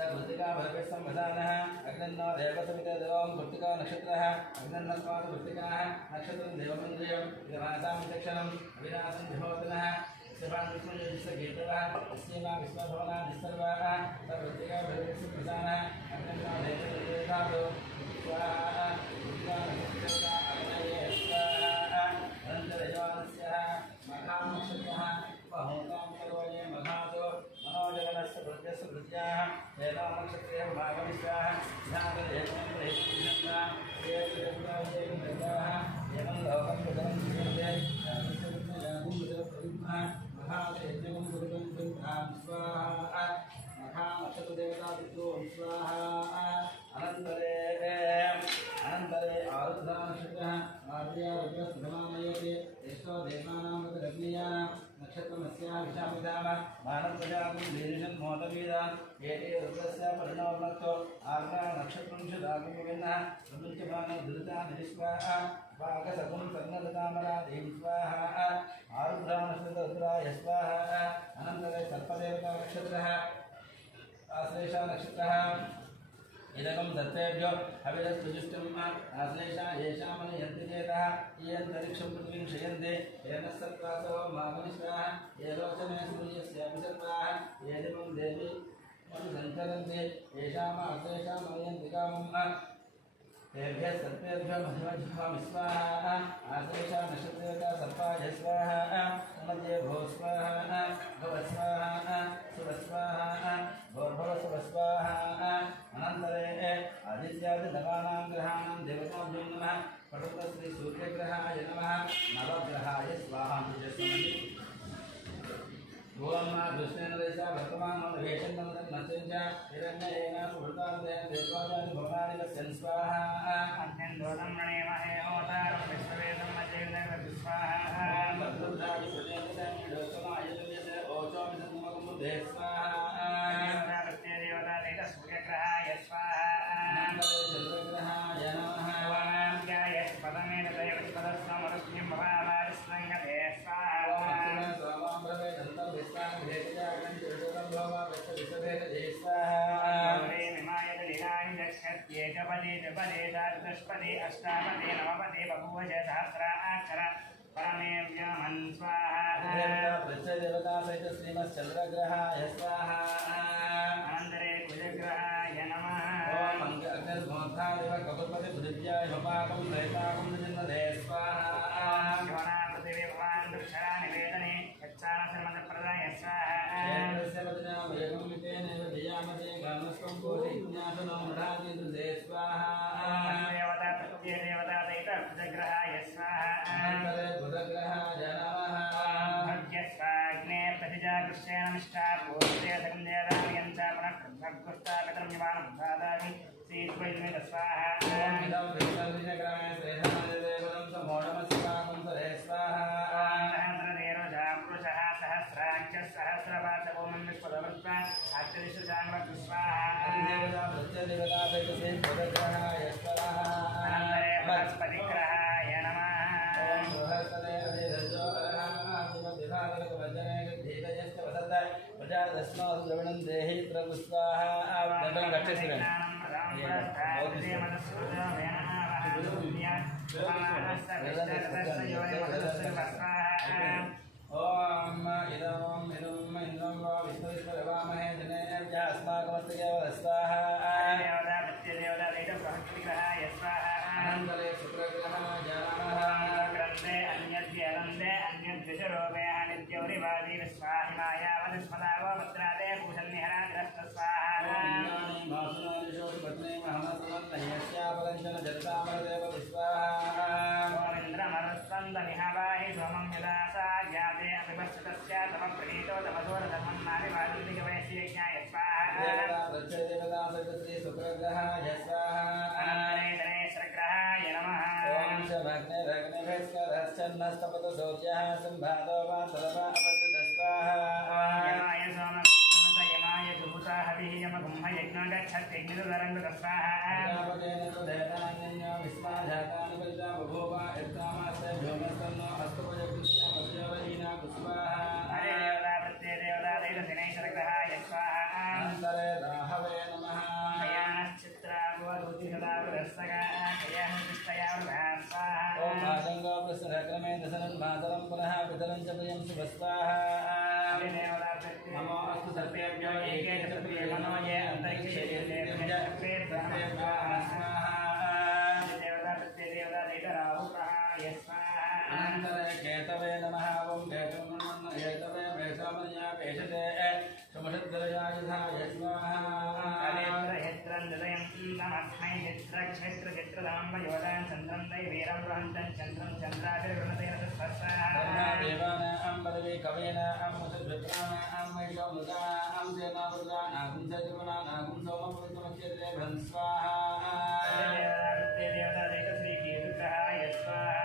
वृत्तिका भरपेशं वदानः अग्निन्नो देवसविते देवं वृत्तिका नक्षत्रः अग्निन्नस्मात् वृत्तिकाः नक्षत्रं देवमिन्द्रियं विभासां विचक्षणं अविनाशं विभवतनः शिवान् विष्णुयोजिस्य गीतवः सीमा विश्वभवना निस्सर्वाः वृत्तिका भरपेशं वदानः अग्निन्नो देवसविते स्वाहा वृत्तिका नक्षत्रः अग्नये स्वाहा अनन्तरयवानस्य मखा नक्षत्रः बहुतां सर्वये मघातो मनोजगणस्य वृद्ध्यस्य वृद्ध्याः वेदा नक्षत्रे भागविश्वाः ध्यानदेवन्द्रहितः एवं लोकं सुगमं सुगन्धे महादेव्यं गुरुगं गन्धां स्वाहा मखा नक्षत्रदेवता विद्रों स्वाहा अनन्तरे आरुद्धा नक्षत्रः आर्यारुद्रसुगमामयते यशो देवानां रग्नियानां नक्षत्रमस्याः विशामिधाम मानवप्रजातं दीर्घं मोदवीदान् एते रुद्रस्य परिणोर्णक्तो आर्द्रा नक्षत्रं शुदागमविन्नः प्रमुच्यमानो दुरिता निरिस्वाहा पाकसकुं सर्णदतामरादीं स्वाहा आरुद्रा नक्षत्ररुद्राय स्वाहा अनन्तरे सर्पदेवता नक्षत्रः आश्लेषा नक्षत्रः इदकं दत्तेभ्यो अविदत्तुजुष्टम् आश्लेषा येषामनुयन्ति चेतः इयन्तरिक्षं पृथिवीं क्षयन्ते येन सत्त्वासो माघविश्वाः ये लोचने सूर्यस्यापि सर्वाः ये दिवं देवी मनुसञ्चरन्ते येषाम् आश्लेषामनुयन्ति कामम् तेभ्यः सर्पेभ्यो मधुमध्यो विस्वाहा आश्लेषा नक्षत्रदेवता सर्पाय स्वाहा मध्ये भो स्वाहा भवस्वाहा सुवस्वाहा भोर्भवस्वस्वाहा अनन्तरे आदित्यादिनवानां ग्रहाणां देवताभ्यो नमः पठुतश्री सूर्यग्रहाय नमः नवग्रहाय स्वाहा ओम दुष्टेन देशा वर्तमान वेषं नमस्तेज हिरण्येन सुहृतादेन देवाजानि भवनानि वस्यन् स्वाहा अन्यं दोषं रणेमहे अवतारं विश्ववेदं मध्येन स्वाहा तद्रुद्रादि सुदेवतानि दोषमायुर्यते ओचोमिदन्मकं बुद्धे स्वाहा देवता देवता देवता सूर्यग्रहाय स्वाहा चन्द्रग्रहाय नमः ओम ज्ञाय पदमेन दैवपदस्समरुभ्यं भवावारिस्वङ्गते स्वाहा चतुष्पदे अष्टापदे नवपदे बभूवश सहस्राक्षर परमेव्यमन् स्वाहा देवता सहित श्रीमश्चन्द्रग्रहाय स्वाहा अनन्तरे कुजग्रहाय नमः ओम अग्निर्मोद्धादेव कपुर्पति बुद्ध्याय भवाकं दैताकं निजन्मदे स्वाहा शिवनापतिवे भवान् दुक्षरा निवेदने यच्छानसर्मदप्रदाय स्वाहा यस्य वदना वेगं वितेनैव जयामते गानस्त्वं कोटि ज्ञातनो मृढाति दुर्दे स्वाहा देवता प्रत्ये देवता दैता कुजग्रहाय स्वाहा अनन्तरे कुजग्रहाय नमः भग्यस्वाग्ने प्रतिजागृष्येण मिष्टा पूर्वे सगन्धेदायं च पुनः भग्गुस्तापितं यमानं दादामि श्रीद्वैतमेव स्वाहा ओम इदं विष्णुविजग्रहाय श्रीधर्मदेवतं समोढमस्वाकं सरे स्वाहा सहस्रवाचकोमं विश्वदवत्वा अत्यदिशजान्वत् स्वाहा देवता प्रत्यदेवता दैतसे भगग्रहाय स्वाहा अनन्तरे बृहस्पतिग्रहाय नमः ओम बृहस्पते अधिरजो अरहमादिमद्विभागवजने गद्धीतयश्च वसत प्रजादस्मासु द्रविणं देहि प्रगुस्वाहा दण्डं गच्छसि ओम इदं इन्द्रं वा विष्णुविश्वरवामहे जनेभ्यः अस्माकमस्तकेव स्वाहा देवता प्रत्यदेवता दैतबृहस्पतिग्रहाय स्वाहा अनन्तरे शुक्रग्रहाय नमः ग्रन्थे अन्यद्व्यरन्ते अन्यद्विषरोगे नित्यौरिव देवादी विश्वाहिमाया वदस्मदाव मद्रादे कुशलनिहराग्रस्त स्वाहा ओमिन्द्रमरुस्पन्दनिहवाहि सोमं यदा सा ज्ञाते अभिपश्चितस्य तव प्रणीतो तमसोरधर्मन्नादिवादिकवैश्यज्ञाय स्वाहा अनन्तरे शरग्रहाय नमः ॐ शभग्निरग्निभिस्करश्चन्नस्तपतसौर्यः सम्भादो वा सर्वा अपसुतस्वाहा यमाय सोमयमाय जुहुता हविः यमगुम्ह यज्ञो गच्छत्यग्निरुदरङ्गतस्वाहा विश्वाजातानि पञ्चा बभूव यत्तामास्य भ्योमस्तन्नो हस्तपयकृष्णमद्योवहीना कुस्वाहा हरे देवता प्रत्यय देवता दैलसिनेश्वरग्रहाय स्वाहा अनन्तरे राहवे नमः ॐ भागङ्गो प्रसरक्रमे दशरन् मातरं पुनः पितरं च प्रियं शुभस्वाहा नमो अस्तु सर्वेभ्यो एके च प्रिये मनो ये अन्तरिक्षे अनन्तरे केतवे नमः ॐ केतवे मेषामन्या पेषते समषद्गरयायुधाय स्वाहा नमस्मै चित्रक्षेत्रचित्रदाम्बयोदान् चन्द्रं दैवीरं बृहन्तं चन्द्रं चन्द्राभिर्वृणतेन देवानां पदवी कवयिनां मुद्राणां वैशोमृगाणां सेनावृगाणां सजगुणानां सोमपुरुषमक्षेत्रे भन् स्वाहा देवतादेकश्रीकीर्तिग्रहाय स्वाहा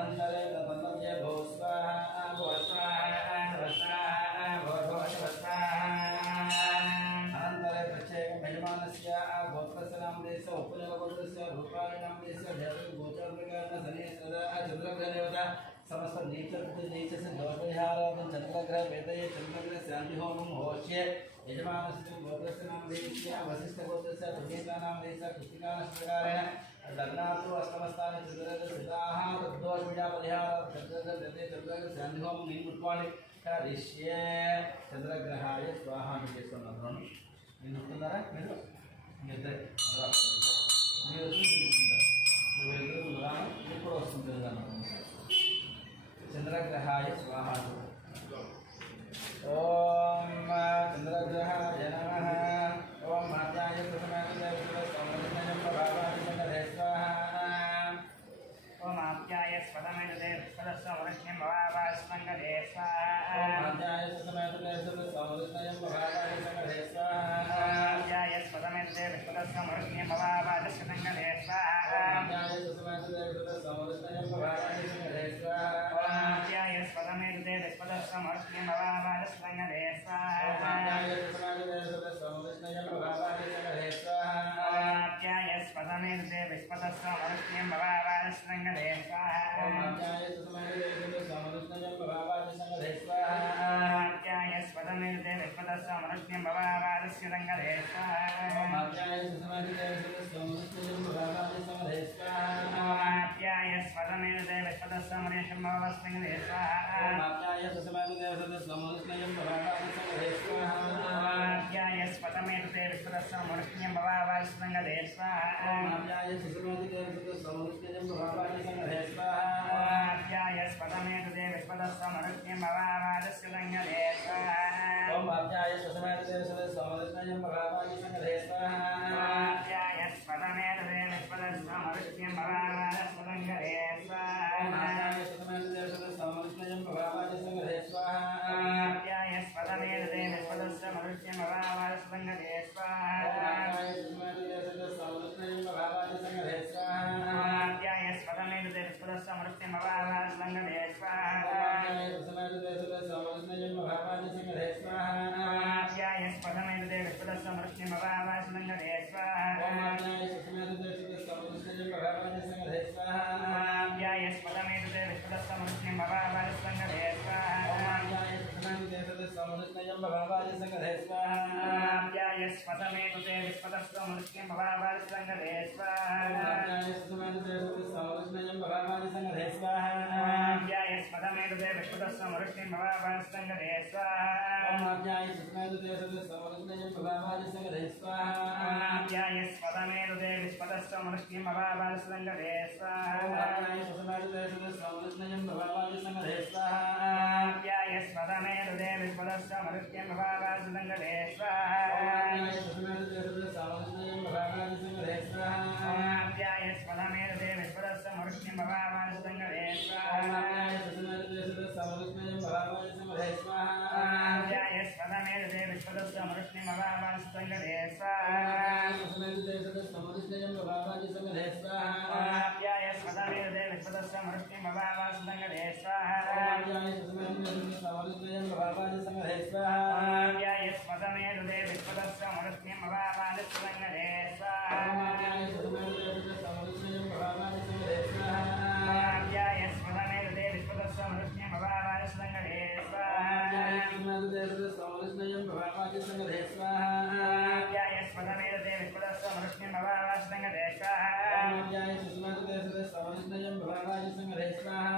अनन्तरे तपन्नव्ये भो स्वाहा भो स्वाहा भो स्वाहा भो स्वाहा अनन्तरे प्रत्येकं यजमानस्य गोत्रस्य नामदेशस्य उपनयगोत्रस्य रूपाणिनामदेशस्य गोत्रप्रकारः शनिश्चरः चन्द्रग्रहदेवता समस्त नीच दोषविहारार्थं चन्द्रग्रह वेदये चन्द्रग्रह शान्तिहोमं होच्ये यजमानस्य गोत्रस्य नामदेशस्य वसिष्ठगोत्रस्य पुण्यकानामदेशस्य कृतिकानप्रकारेण दग्नातु अष्टमस्थाने चन्द्रग्रहस्थिताः तद्दोषविजापरिहारार्थं चन्द्रग्रहे चन्द्रग्रह शान्तिहोमं निर्मुट्वाणि करिष्ये चन्द्रग्रहाय स्वाहा निकेश्वरनाथं నిన్నుకున్నారా మీరు ఇద్దరు ఇప్పుడు వస్తుంది చంద్రగ్రహాయ స్వాహ ఓం చంద్రగ్రహాయ నమః ఓం మాతాయ ఓం ఆప్యాయ స్వదమేదే స్వదస్వమృష్ణ్యం భవావాస్మంగదే స్వాహా ఓం ఆప్యాయ స్వదమేదే స్వదస్వమృష్ణ్యం భవావాస్మంగదే స్వాహా ఆప్యాయ స్వదమేదే స్వదస్వమృష్ణ్యం భవావాస్మంగదే స్వాహా ఆప్యాయ స్వదమేదే స్వదస్వమృష్ణ్యం భవావాస్మంగదే స్వాహా ఆప్యాయ స్వదమేదే స్వదస్వమృష్ణ్యం భవావాస్మంగదే స్వాహా ఆప్యాయ స్వదమేదే స్వదస్వమృష్ణ్యం భవావాస్మంగదే స్వాహా ఆప్యాయ స్వదమేదే స్వదస్వమృష్ణ్యం భవావాస్మంగదే स्वाहा ओम आप्याय स्वदमेर्देव स्वमनुष्ण्यं भवावादस्संगधे स्वाहा आप्याय स्वदमेर्देव स्वदस्समनुष्ण्यं भवावादस्संगधे स्वाहा ओम आप्याय स्वदमेर्देव स्वमनुष्ण्यं भवावादस्संगधे स्वाहा आप्याय स्वदमेर्देव स्वदस्समनुष्ण्यं भवावादस्संगधे स्वाहा ओम आप्याय स्वदमेर्देव स्वमनुष्ण्यं भवावादस्संगधे स्वाहा आप्याय स्वदमेर्देव स्वदस्समनुष्ण्यं भवावादस्संगधे स्वाहा ओम आप्याय स्वदमेर्देव स्वमनुष्ण्यं भवावादस्संगधे स्वाहा आप्याय स्वदमेर्देव स्वदस्समनुष्ण्यं भवावादस्संगधे स्वाहा ओम आप्याय स्वदमेर्देव स्वदस्समनुष्ण्यं भवावादस्संगधे स्वाहा आप्याय स्वदमेर्देव स्वदस्समनुष्ण्यं भवावादस्संगधे स्वाहा ओम आप्याय स्वदमेर्देव स्वदस्समनुष्ण्यं भवावादस्संगधे स्वाहा आप्याय स्वदमेर्देव स्वदस्समनुष्ण्यं भवावादस्संगधे स्वाहा आप्याय स्वदमेर्देव स्वदस्समनुष्ण्यं भवावादस्संगधे स्वाहा आप्याय स्वदमेर्देव स्वदस्समनुष्ण्यं भवावादस्संगधे स्वाहा आप्याय स्वदमेर्देव स्वदस्समनुष्ण्यं भवावादस्संगधे स्वाहा आप्याय स्वदमेर्देव स्वदस्समनुष्ण्यं भवावादस्संगधे स्वाहा आप्याय स्वदमेर्देव स्वदस्समनुष्ण्यं भवावादस्संगधे स्वाहा आप्याय स्वदमेर्देव स्वदस्समनुष्ण्यं भवावादस्संगधे स्वाहा आप्याय स्वदमेर्देव स्वदस्समनुष्ण्यं भवावादस्संगधे स्वाहा आप्याय स्वदमेर्देव स्वदस्समनुष्ण्यं भवावादस्संगधे स्वाहा आप्याय स्वदमेर्देव स्वदस्समनुष्ण्यं भवावादस्संगधे स्वाहा आप्याय स्वदमेर्देव स्वदस्समनुष्ण्यं भवावादस्संगधे स्वाहा ओमाप्याय सुस्मेदुते सदस्समरुष्णयं भवावाज संगधे स्वाहा ओमाप्याय स्वतमेरुते विश्वतस्य मनुष्यं भवावाज संगधे स्वाहा ओमाप्याय सुस्मेदुते सदस्समरुष्णयं भवावाज संगधे स्वाहा ओमाप्याय स्वतमेरुते विश्वतस्य मनुष्यं भवावाज संगधे स्वाहा ओमाप्याय सुस्मेदुते सदस्समरुष्णयं भवावाज संगधे स्वाहा ओमाप्याय स्वतमेरुते विश्वतस्य मनुष्यं भवावाज संगधे स्वाहा ओमाप्याय सुस्मेदुते सदस्समरुष्णयं भवावाज संगधे स्वाहा ओमाप्याय स्वतमेरुते विश्वतस्य मनुष्यं भवावाज संगधे स्वाहा सुस्मेदुते सदस्समरुष्णयं भवावाज संगधे स्वाहा ओमाप्याय स्वतमेरुते विश्वतस्य मनुष्यं भवावाज संगधे स्वाहा ओमाप्याय सुस्मेदुते सदस्समरुष्णयं भवावाज संगधे स्वाहा ओमाप्याय स्वतमेरुते विश्वतस्य मनुष्यं भवावाज संगधे स्वाहा ओमाप्याय सुस्मेदुते सदस्समरुष्णयं भवावाज संगधे स्वाहा ओमाप्याय स्वतमेरुते विश्वतस्य मनुष्यं भवावाज संगधे स्वाहा सुस्मेदुते सदस्समरुष्णयं भवावाज संगधे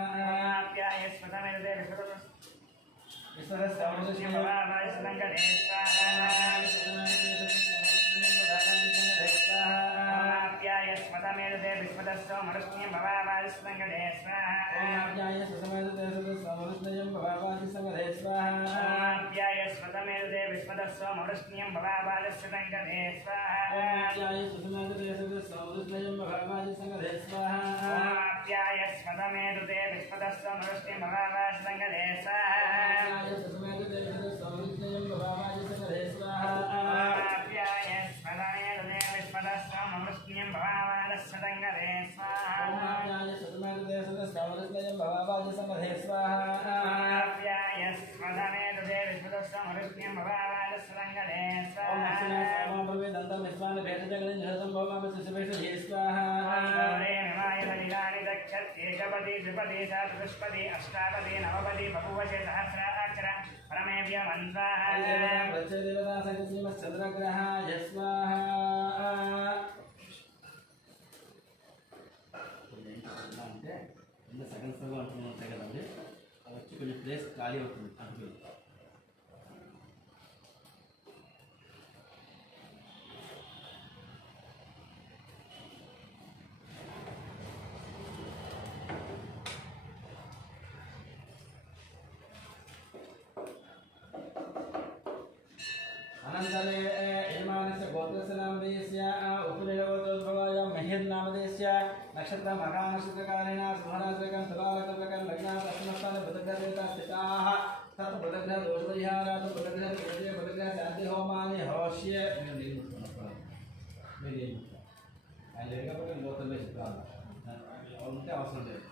स्वाहा ओमाप्याय स्वतमेरुते विश्वतस्य मनुष्यं भवावाज संगधे स्वाहा ओमाप्याय सुस्मेदुते सदस्समरुष्णयं भवावाज संगधे स्वाहा ओमाप्याय स्वतमेरुते विश्वतस्य मनुष्यं भवावाज संगधे स्वाहा ओमाप्याय स्वतमेरुते विश्वतस्य मनुष्यं भवावाज संगधे स्वाहा ओमाप्याय सुस्मेदुते सदस्समरुष्णयं भवावाज संगधे स्वाहा ओमाप्याय स्वतमेरुते विश्वतस्य मनुष्यं भवावाज संगधे स्वाहा ओमाप्याय सुस्मेदुते सदस्समरुष्णयं भवावाज संगधे स्वाहा ओमाप्याय स्वतमेरुते विश्वतस्य मनुष्यं भवावाज संगधे स्वाहा ओमाप्याय सुस्मेदुते सदस्समरुष्णयं भवावाज संगधे स्वाहा ओमाप्याय स्वतमेरुते विश्वतस्य मनुष्यं भवावाज संगधे स्वाहा ओमाप्याय सुस्मेदुते सदस्समरुष्णयं भवावाज संगधे स्वाहा ओमाप्याय स्वतमेरुते विश्वतस्य मनुष्यं भवावाज संगधे ओम स्वाहा अक्षरास्यामं भवेदन्तं विश्वानि भेदजगलं जगतं भवामि सुषुभेषु स्वाहा ओरे निमाय बलिदानि दक्षत्येकपदी द्विपदी चतुष्पदी अष्टापदी नवपदी बहुवचि सहस्राक्षर परमेभ्य मन्त्राः देवता सगसीमश्चन्द्रग्रहाय स्वाहा అంటే ఇంత సగం సగం అంటున్నాం ఉంటాయి కదండి అవి వచ్చి కొంచెం ప్లేస్ ఖాళీ అవుతుంది అటు अनन्तरे यजमानस्य गोत्रस्य नामधेयस्य उपनिषदोद्भवाय महेर्नामधेयस्य नक्षत्रमहानक्षत्रकारेण सुमहानक्षत्रकं तुलालकत्रकं लग्नादक्षिणस्थाने बुधग्रहदेवता स्थिताः तत् बुधग्रहदोषपरिहारात् बुधग्रहविजय बुधग्रहशान्तिहोमानि हवश्य ఆయన లేకపోతే లోకల్లో చెప్తాను ఉంటే అవసరం లేదు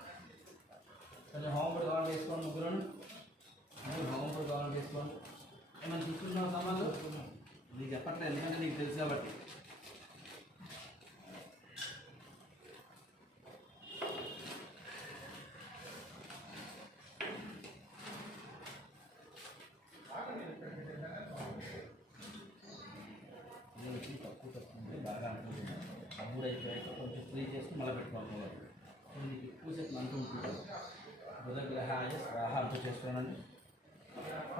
కొంచెం హోంవర్క్ కావాలి వేసుకోండి ముగ్గురు హోంవర్క్ కావాలి వేసుకోండి ఏమైనా తీసుకుంటున్నావు సామాన్లు నీకు చెప్పట్లేదు ఎందుకంటే నీకు తెలుసు కాబట్టి తక్కువ తక్కువ బాగా అనుకుంటున్నాను అప్పుడు అయిపోయాక కొంచెం ఫ్రీ చేసుకుని మళ్ళీ పెట్టుకోవాలి నీకు ఎక్కువ సేపు అంటూ ఉంటుంటారు బుధగ్రహాయ స్వాహ అంటూ చేసుకోనండి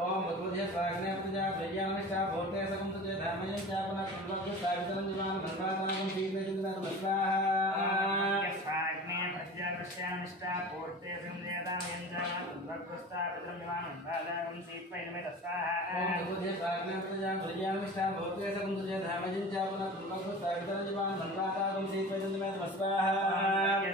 ओम भगवते स्वागने प्रजा प्रज्ञानिष्ठा भूते सकं तुजे धर्मयं चापना कुलस्य सावित्रं दिवान मनवादानं दीर्घचिन्तनं स्वाहा स्वाग्ने प्रज्ञानिष्ठा भूते संदेदां यञ्जनं भक्तस्तावित्रं दिवान मनवादानं सीत्वैनमे स्वाहा ओम भगवते स्वागने प्रजा प्रज्ञानिष्ठा भूते सकं तुजे धर्मयं चापना कुलस्य सावित्रं दिवान मनवादानं सीत्वैनमे स्वाहा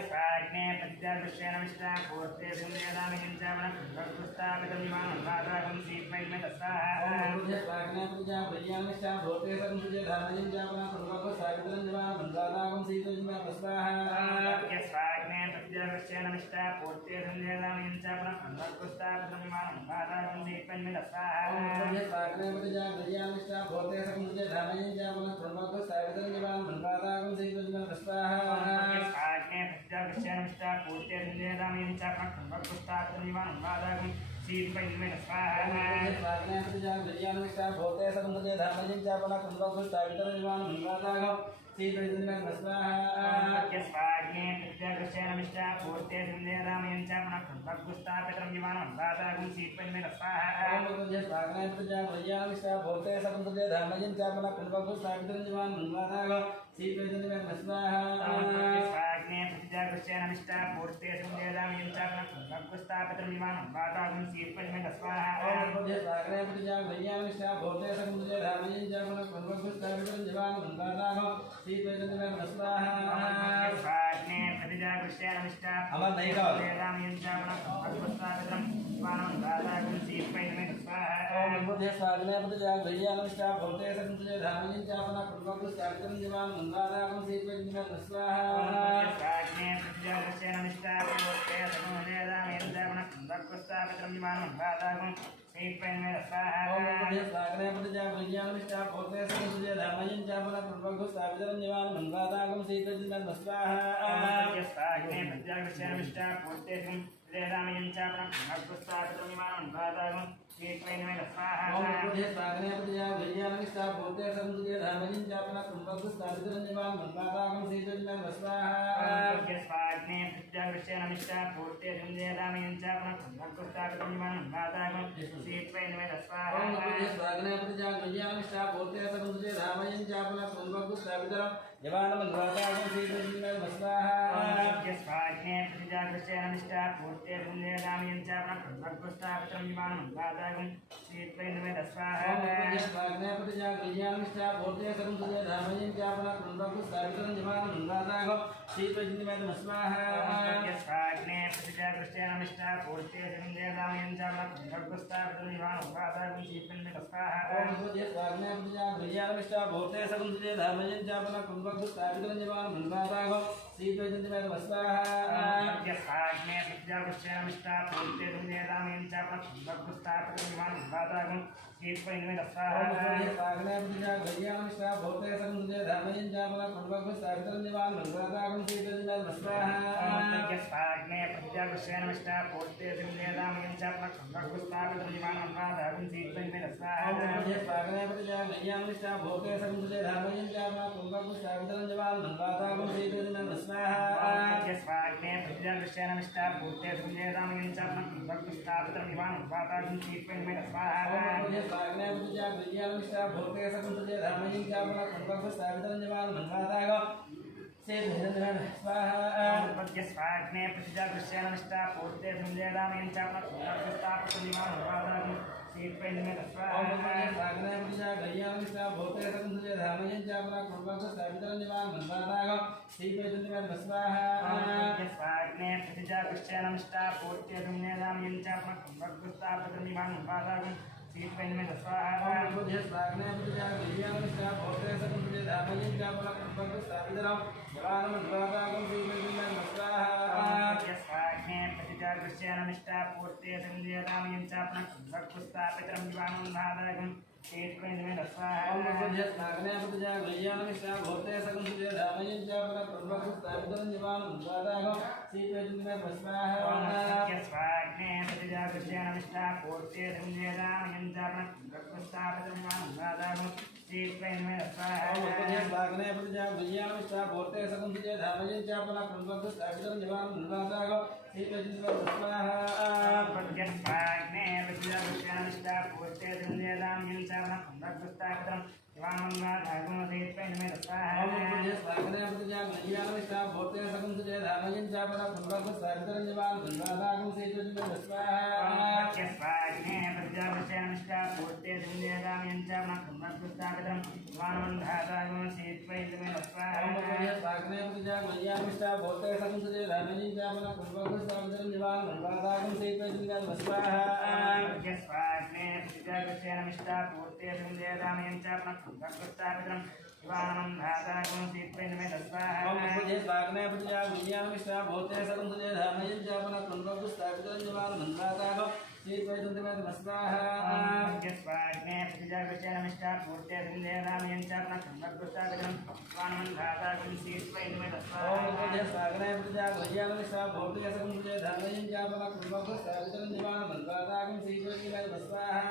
स्वाग्ने प्रज्ञानिष्ठा भूते संदेदां यञ्जनं भक्तस्तावित्रं दिवान मनवादानं सीत्वैनमे स्वाहा ओम भगवते स्वागने प्रजा प्रज्ञानिष्ठा भूते सकं तुजे धर्मयं चापना कुलस्य सावित्रं दिवान मनवादानं सीत्वैनमे स्वाहा स्वाग्ने प्रज्ञानिष्ठा भूते संदेदां यञ्जनं भक्तस्तावित्रं दिवान मनवादानं सीत्वैनमे स्वाहा स्वागने प्रजा प्रज्ञानिष्ठा भूते सकं तुजे धर्मयं चापना कुलस्य सावित्रं दिवान मनवादानं सीत्वैनमे स्वाहा स्वाग्ने प्रज्ञानिष्ठा भूते संदेदां यञ्जनं भक्तस्तावित्रं दिवान मनवादानं सीत्वैनमे स्वाहा स्वागने प्रजा प्रज्ञानिष्ठा भूते सकं तुजे धर्मयं चापना कुलस्य सावित्रं दिवान मनवादानं शीतोष्णं स्वाहा स्वाग्ने प्रत्यागृष्यनमिष्टा पूर्ते संदेरामयं च पुनः कृत्वगुस्तापितं विमानं वातागुं शीतोष्णं स्वाहा ओम पूज्य स्वाग्ने प्रत्यागृष्यनमिष्टा पूर्ते सकंसुते धर्मयं च पुनः कृत्वगुस्तापितं विमानं वातागुं शीतोष्णं स्वाहा स्वाग्ने प्रत्यागृष्यनमिष्टा पूर्ते संदेरामयं च पुनः कृत्वगुस्तापितं विमानं वातागुं शीतोष्णं स्वाहा ओम पूज्य स्वाग्ने प्रत्यागृष्यनमिष्टा पूर्ते सकंसुते धर्मयं च पुनः कृत्वगुस्तापितं विमानं वातागुं शीतोष्णं स्वाहा स्वाग्ने प्रत्यागृष्यनमिष्टा अमर नहीं का संदेरामयं च पुनः कृत्वगुस्तापितं विमानं वातागुं शीतोष्णं स्वाहा ओम बुद्धे स्वाग्ने प्रत्यागृष्यनमिष्टा पूर्ते सकंसुते धर्मयं च पुनः कृत्वगुस्तापितं विमानं वातागुं शीतोष्णं स्वाहा स्वाग्ने प्रत्यागृष्यनमिष्टा पूर्ते सकंसुते धर्मयं च पुनः कृत्वगुस्तापितं विमानं वातागुं शीतोष्णं स्वाहा ओम बुद्धे स्वाग्ने प्रत्यागृष्यनमिष्टा पूर्ते सकंसुते धर्मयं च पुनः कृत्वगुस्तापितं विमानं वातागुं शीतोष्णं स्वाहा स्वाग्ने प्रत्यागृष्यनमिष्टा पूर्ते संदेरामयं च पुनः कृत्वगुस्तापितं विमानं वातागुं शीतोष्णं स्वाहा ओम बुद्धे स्वाग्ने प्रत्यागृष्यनमिष्टा पूर्ते सकंसुते धर्मयं च पुनः कृत्वगुस्तापितं विमानं वातागुं शीतोष्णं स्वाहा स्वाग्ने प्रत्यागृष्यनमिष्टा पूर्ते संदेरामयं च पुनः कृत्वगुस्तापितं विमानं वातागुं शीतोष्णं स्वाहा ओम बुद्धे स्वाग्ने प्रत्यागृष्यनमिष्टा पूर्ते सकंसुते धर्मयं च पुनः कृत्वगुस्तापितं विमानं वातागुं शीतोष्णं स्वाहा स्वाग्ने प्रत्यागृष्यनमिष्टा पूर्ते संदेरामयं च पुनः कृत्वगुस्तापितं विमानं वातागुं शीतोष्णं स्वाहा ओम बुद्धे स्वाग्ने प्रत्यागृष्यनमिष्टा पूर्ते सकंसुते धर्मयं च पुनः कृत्वगुस्तापितं विमानं वातागुं शीतोष्णं स्वाहा स्वाग्ने प्रत्यागृष्यनमिष्टा पूर्ते संदेरामयं च पुनः कृत्वगुस्तापितं विमानं वातागुं शीतोष्णं स्वाहा ओम बुद्धे स्वाग्ने प्रत्यागृष्यनमिष्टा पूर्ते सकंसुते धर्मयं च पुनः कृत्वगुस्तापितं विमानं वातागुं शीतोष्णं स्वाहा स्वाग्ने प्रत्यागृष्यनमिष्टा पूर्ते संदेरामयं च पुनः कृत्वगुस्तापितं विमानं वातागुं शीतोष्णं स्वाहा ओम बुद्धे स्वाग्ने प्रत्यागृष्यनमिष्टा पूर्ते सकंसुते धर्मयं च पुनः कृत्वगुस्तापितं विमानं वातागुं शीतोष्णं स्वाहा स्वाग्ने प्रत्यागृष्यनमिष्टा पूर्ते संदेरामयं च पुनः कृत्वगुस्तापितं विमानं वातागुं शीतोष्णं स्वाहा ओम बुद्धे स्वाग्ने प्रत्यागृष्यनमिष्टा पूर्ते सकंसुते धर्मयं च पुनः कृत्वगुस्तापितं विमानं वातागुं शीतोष्णं स्वाहा स्वाग्ने प्रत्यागृष्यनमिष्टा पूर्ते संदेरामयं च पुनः कृत्वगुस्तापितं विमानं वातागुं शीतोष्णं स्वाहा ओम बुद्धे स्वाग्ने प्रत्यागृष्यनमिष्टा पूर्ते सकंसुते धर्मयं च पुनः कृत्वगुस्तापितं विमानं वातागुं शीतोष्णं स्वाहा स्वाग्ने प्रत्यागृष्यनमिष्टा पूर्ते संदेरामयं च पुनः कृत्वगुस्तापितं विमानं वातागुं शीतोष्णं स्वाहा ओम बुद्धे स्वाग्ने प्रत्यागृष्यनमिष्टा पूर्ते सकंसुते धर्मयं च पुनः कृत्वगुस्तापितं विमानं वातागुं शीतोष्णं स्वाहा स्वाग्ने प्रत्यागृष्यनमिष्टा पूर्ते संदेरामयं च पुनः कृत्वगुस्तापितं विमानं वातागुं शीतोष्णं स्वाहा ओम बुद्धे स्वाग्ने प्रत्यागृष्यनमिष्टा पूर्ते सकंसुते धर्मयं च पुनः कृत्वगुस्तापितं विमानं वातागुं शीतोष्णं स्वाहा स्वाग्ने प्रत्यागृष्यनमिष्टा पूर्ते संदेरामयं च पुनः कृत्वगुस्तापितं विमानं वातागुं शीतोष्णं स्वाहा ओम बुद्धे स्वाग्ने प्रत्यागृष्यनमिष्टा पूर्ते सकंसुते धर्मयं च पुनः कृत्वगुस्तापितं विमानं वातागुं शीतोष्णं स्वाहा स्वाग्ने प्रत्यागृष्यनमिष्टा पूर्ते संदेरामयं च पुनः कृत्वगुस्तापितं विमानं वातागुं शीतोष्णं स्वाहा ओम बुद्धे स्वाग्ने प्रत्यागृष्यनमिष्टा पूर्ते सकंसुते धर्मयं च पुनः कृत्वगुस्तापितं विमानं वातागुं शीतोष्णं स्वाहा स्वाग्ने प्रत्यागृष्यनमिष्टा पूर्ते संदेरामयं च पुनः कृत्वगुस्तापितं विमानं वातागुं शीतोष्णं स्वाहा ओम बुद्धे स्वाग्ने प्रत्यागृष्यनमिष्टा पूर्ते सकंसुते धर्मयं च पुनः कृत्वगुस्तापितं विमानं वातागुं शीतोष्णं स्वाहा स्वाग्ने प्रत्यागृष्यनमिष्टा पूर्ते संदेरामयं च पुनः कृत्वगुस्तापितं विमानं वातागुं शीतोष्णं स्वाहा ओम बुद्धे स्वाग्ने प्रत्यागृष्यनमिष्टा पूर्ते सकंसुते धर्मयं च पुनः कृत्वगुस्तापितं विमानं वातागुं शीतोष्णं स्वाहा स्वाग्ने प्रत्यागृष्यनमिष्टा पूर्ते संदेरामयं च पुनः कृत्वगुस्तापितं विमानं वातागुं शीतोष्णं स्वाहा ओम बुद्धे स्वाग्ने प्रत्यागृष्यनमिष्टा पूर्ते सकंसुते धर्मयं च पुनः कृत्वगुस्तापितं विमानं वातागुं शीतोष्णं स्वाहा स्वाग्ने प्रत्यागृष्यनमिष्टा पूर्ते संदेरामयं च पुनः कृत्वगुस्तापितं विमानं वातागुं शीतोष्णं स्वाहा ओम बुद्धे स्वाग्ने प्रत्यागृष्यनमिष्टा पूर्ते सकंसुते धर्मयं च पुनः कृत्वगुस्तापितं विमानं वातागुं शीतोष्णं स्वाहा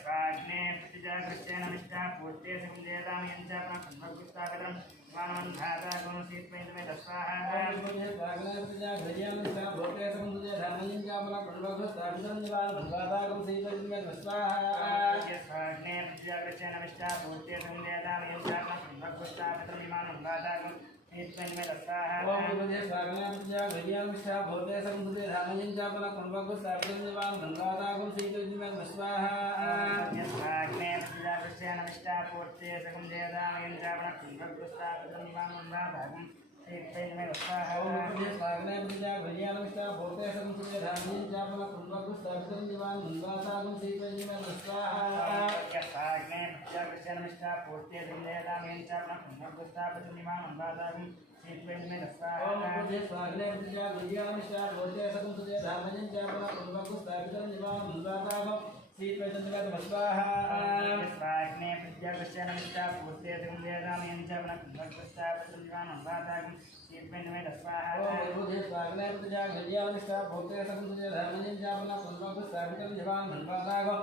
स्वाग्ने प्रत्यागृष्यनमिष्टा पूर्ते संदेरामयं च पुनः कृत्वगुस्तापितं वामन्धातागुं सीत्वैन्द्रमे दस्वाहा स्वाग्ने प्रत्यागृष्यनमिष्टा पूर्त्य संदेदामयं चात्मसंभगुष्टापितृमिमानं वातागुं सीत्वैन्द्रमे दस्वाहा स्वाग्ने प्रत्यागृष्यनमिष्टा पूर्त्य संदेदामयं चात्मसंभगुष्टापितृमिमानं वातागुं सीत्वैन्द्रमे दस्वाहा स्वाग्ने प्रत्यागृष्यनमिष्टा पूर्त्य संदेदामयं चात्मसंभगुष्टापितृमिमानं वातागुं सीत्वैन्द्रमे दस्वाहा स्वाग्ने प्रत्यागृष्यनमिष्टा पूर्त्य संदेदामयं चात्मसंभगुष्टापितृमिमानं वातागुं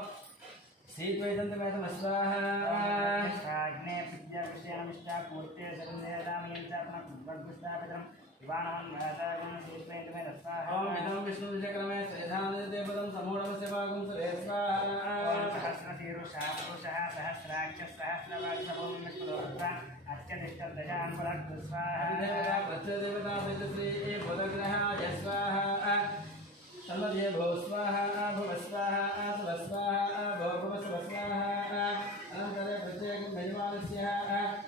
सीत्वैन्द्रमे दस्वाहा स्वाग्ने प्रत्यागृष्यनमिष्टा पूर्त्य संदेदामयं चात्मसंभगुष्टापितृमिमानं वातागुं सीत्वैन्द्रमे दस्वाहा सहस्रशीरुषः पुरुषः सहस्राक्षः सहस्रवात्सवो विष्णुर्भा अत्यधिष्ठर्दशान् तन्मध्ये भो स्वाहा भुव स्वाहा स्व स्वाहा भो भुव स्व स्वाहा अनन्तरे प्रत्येकं यजमानस्य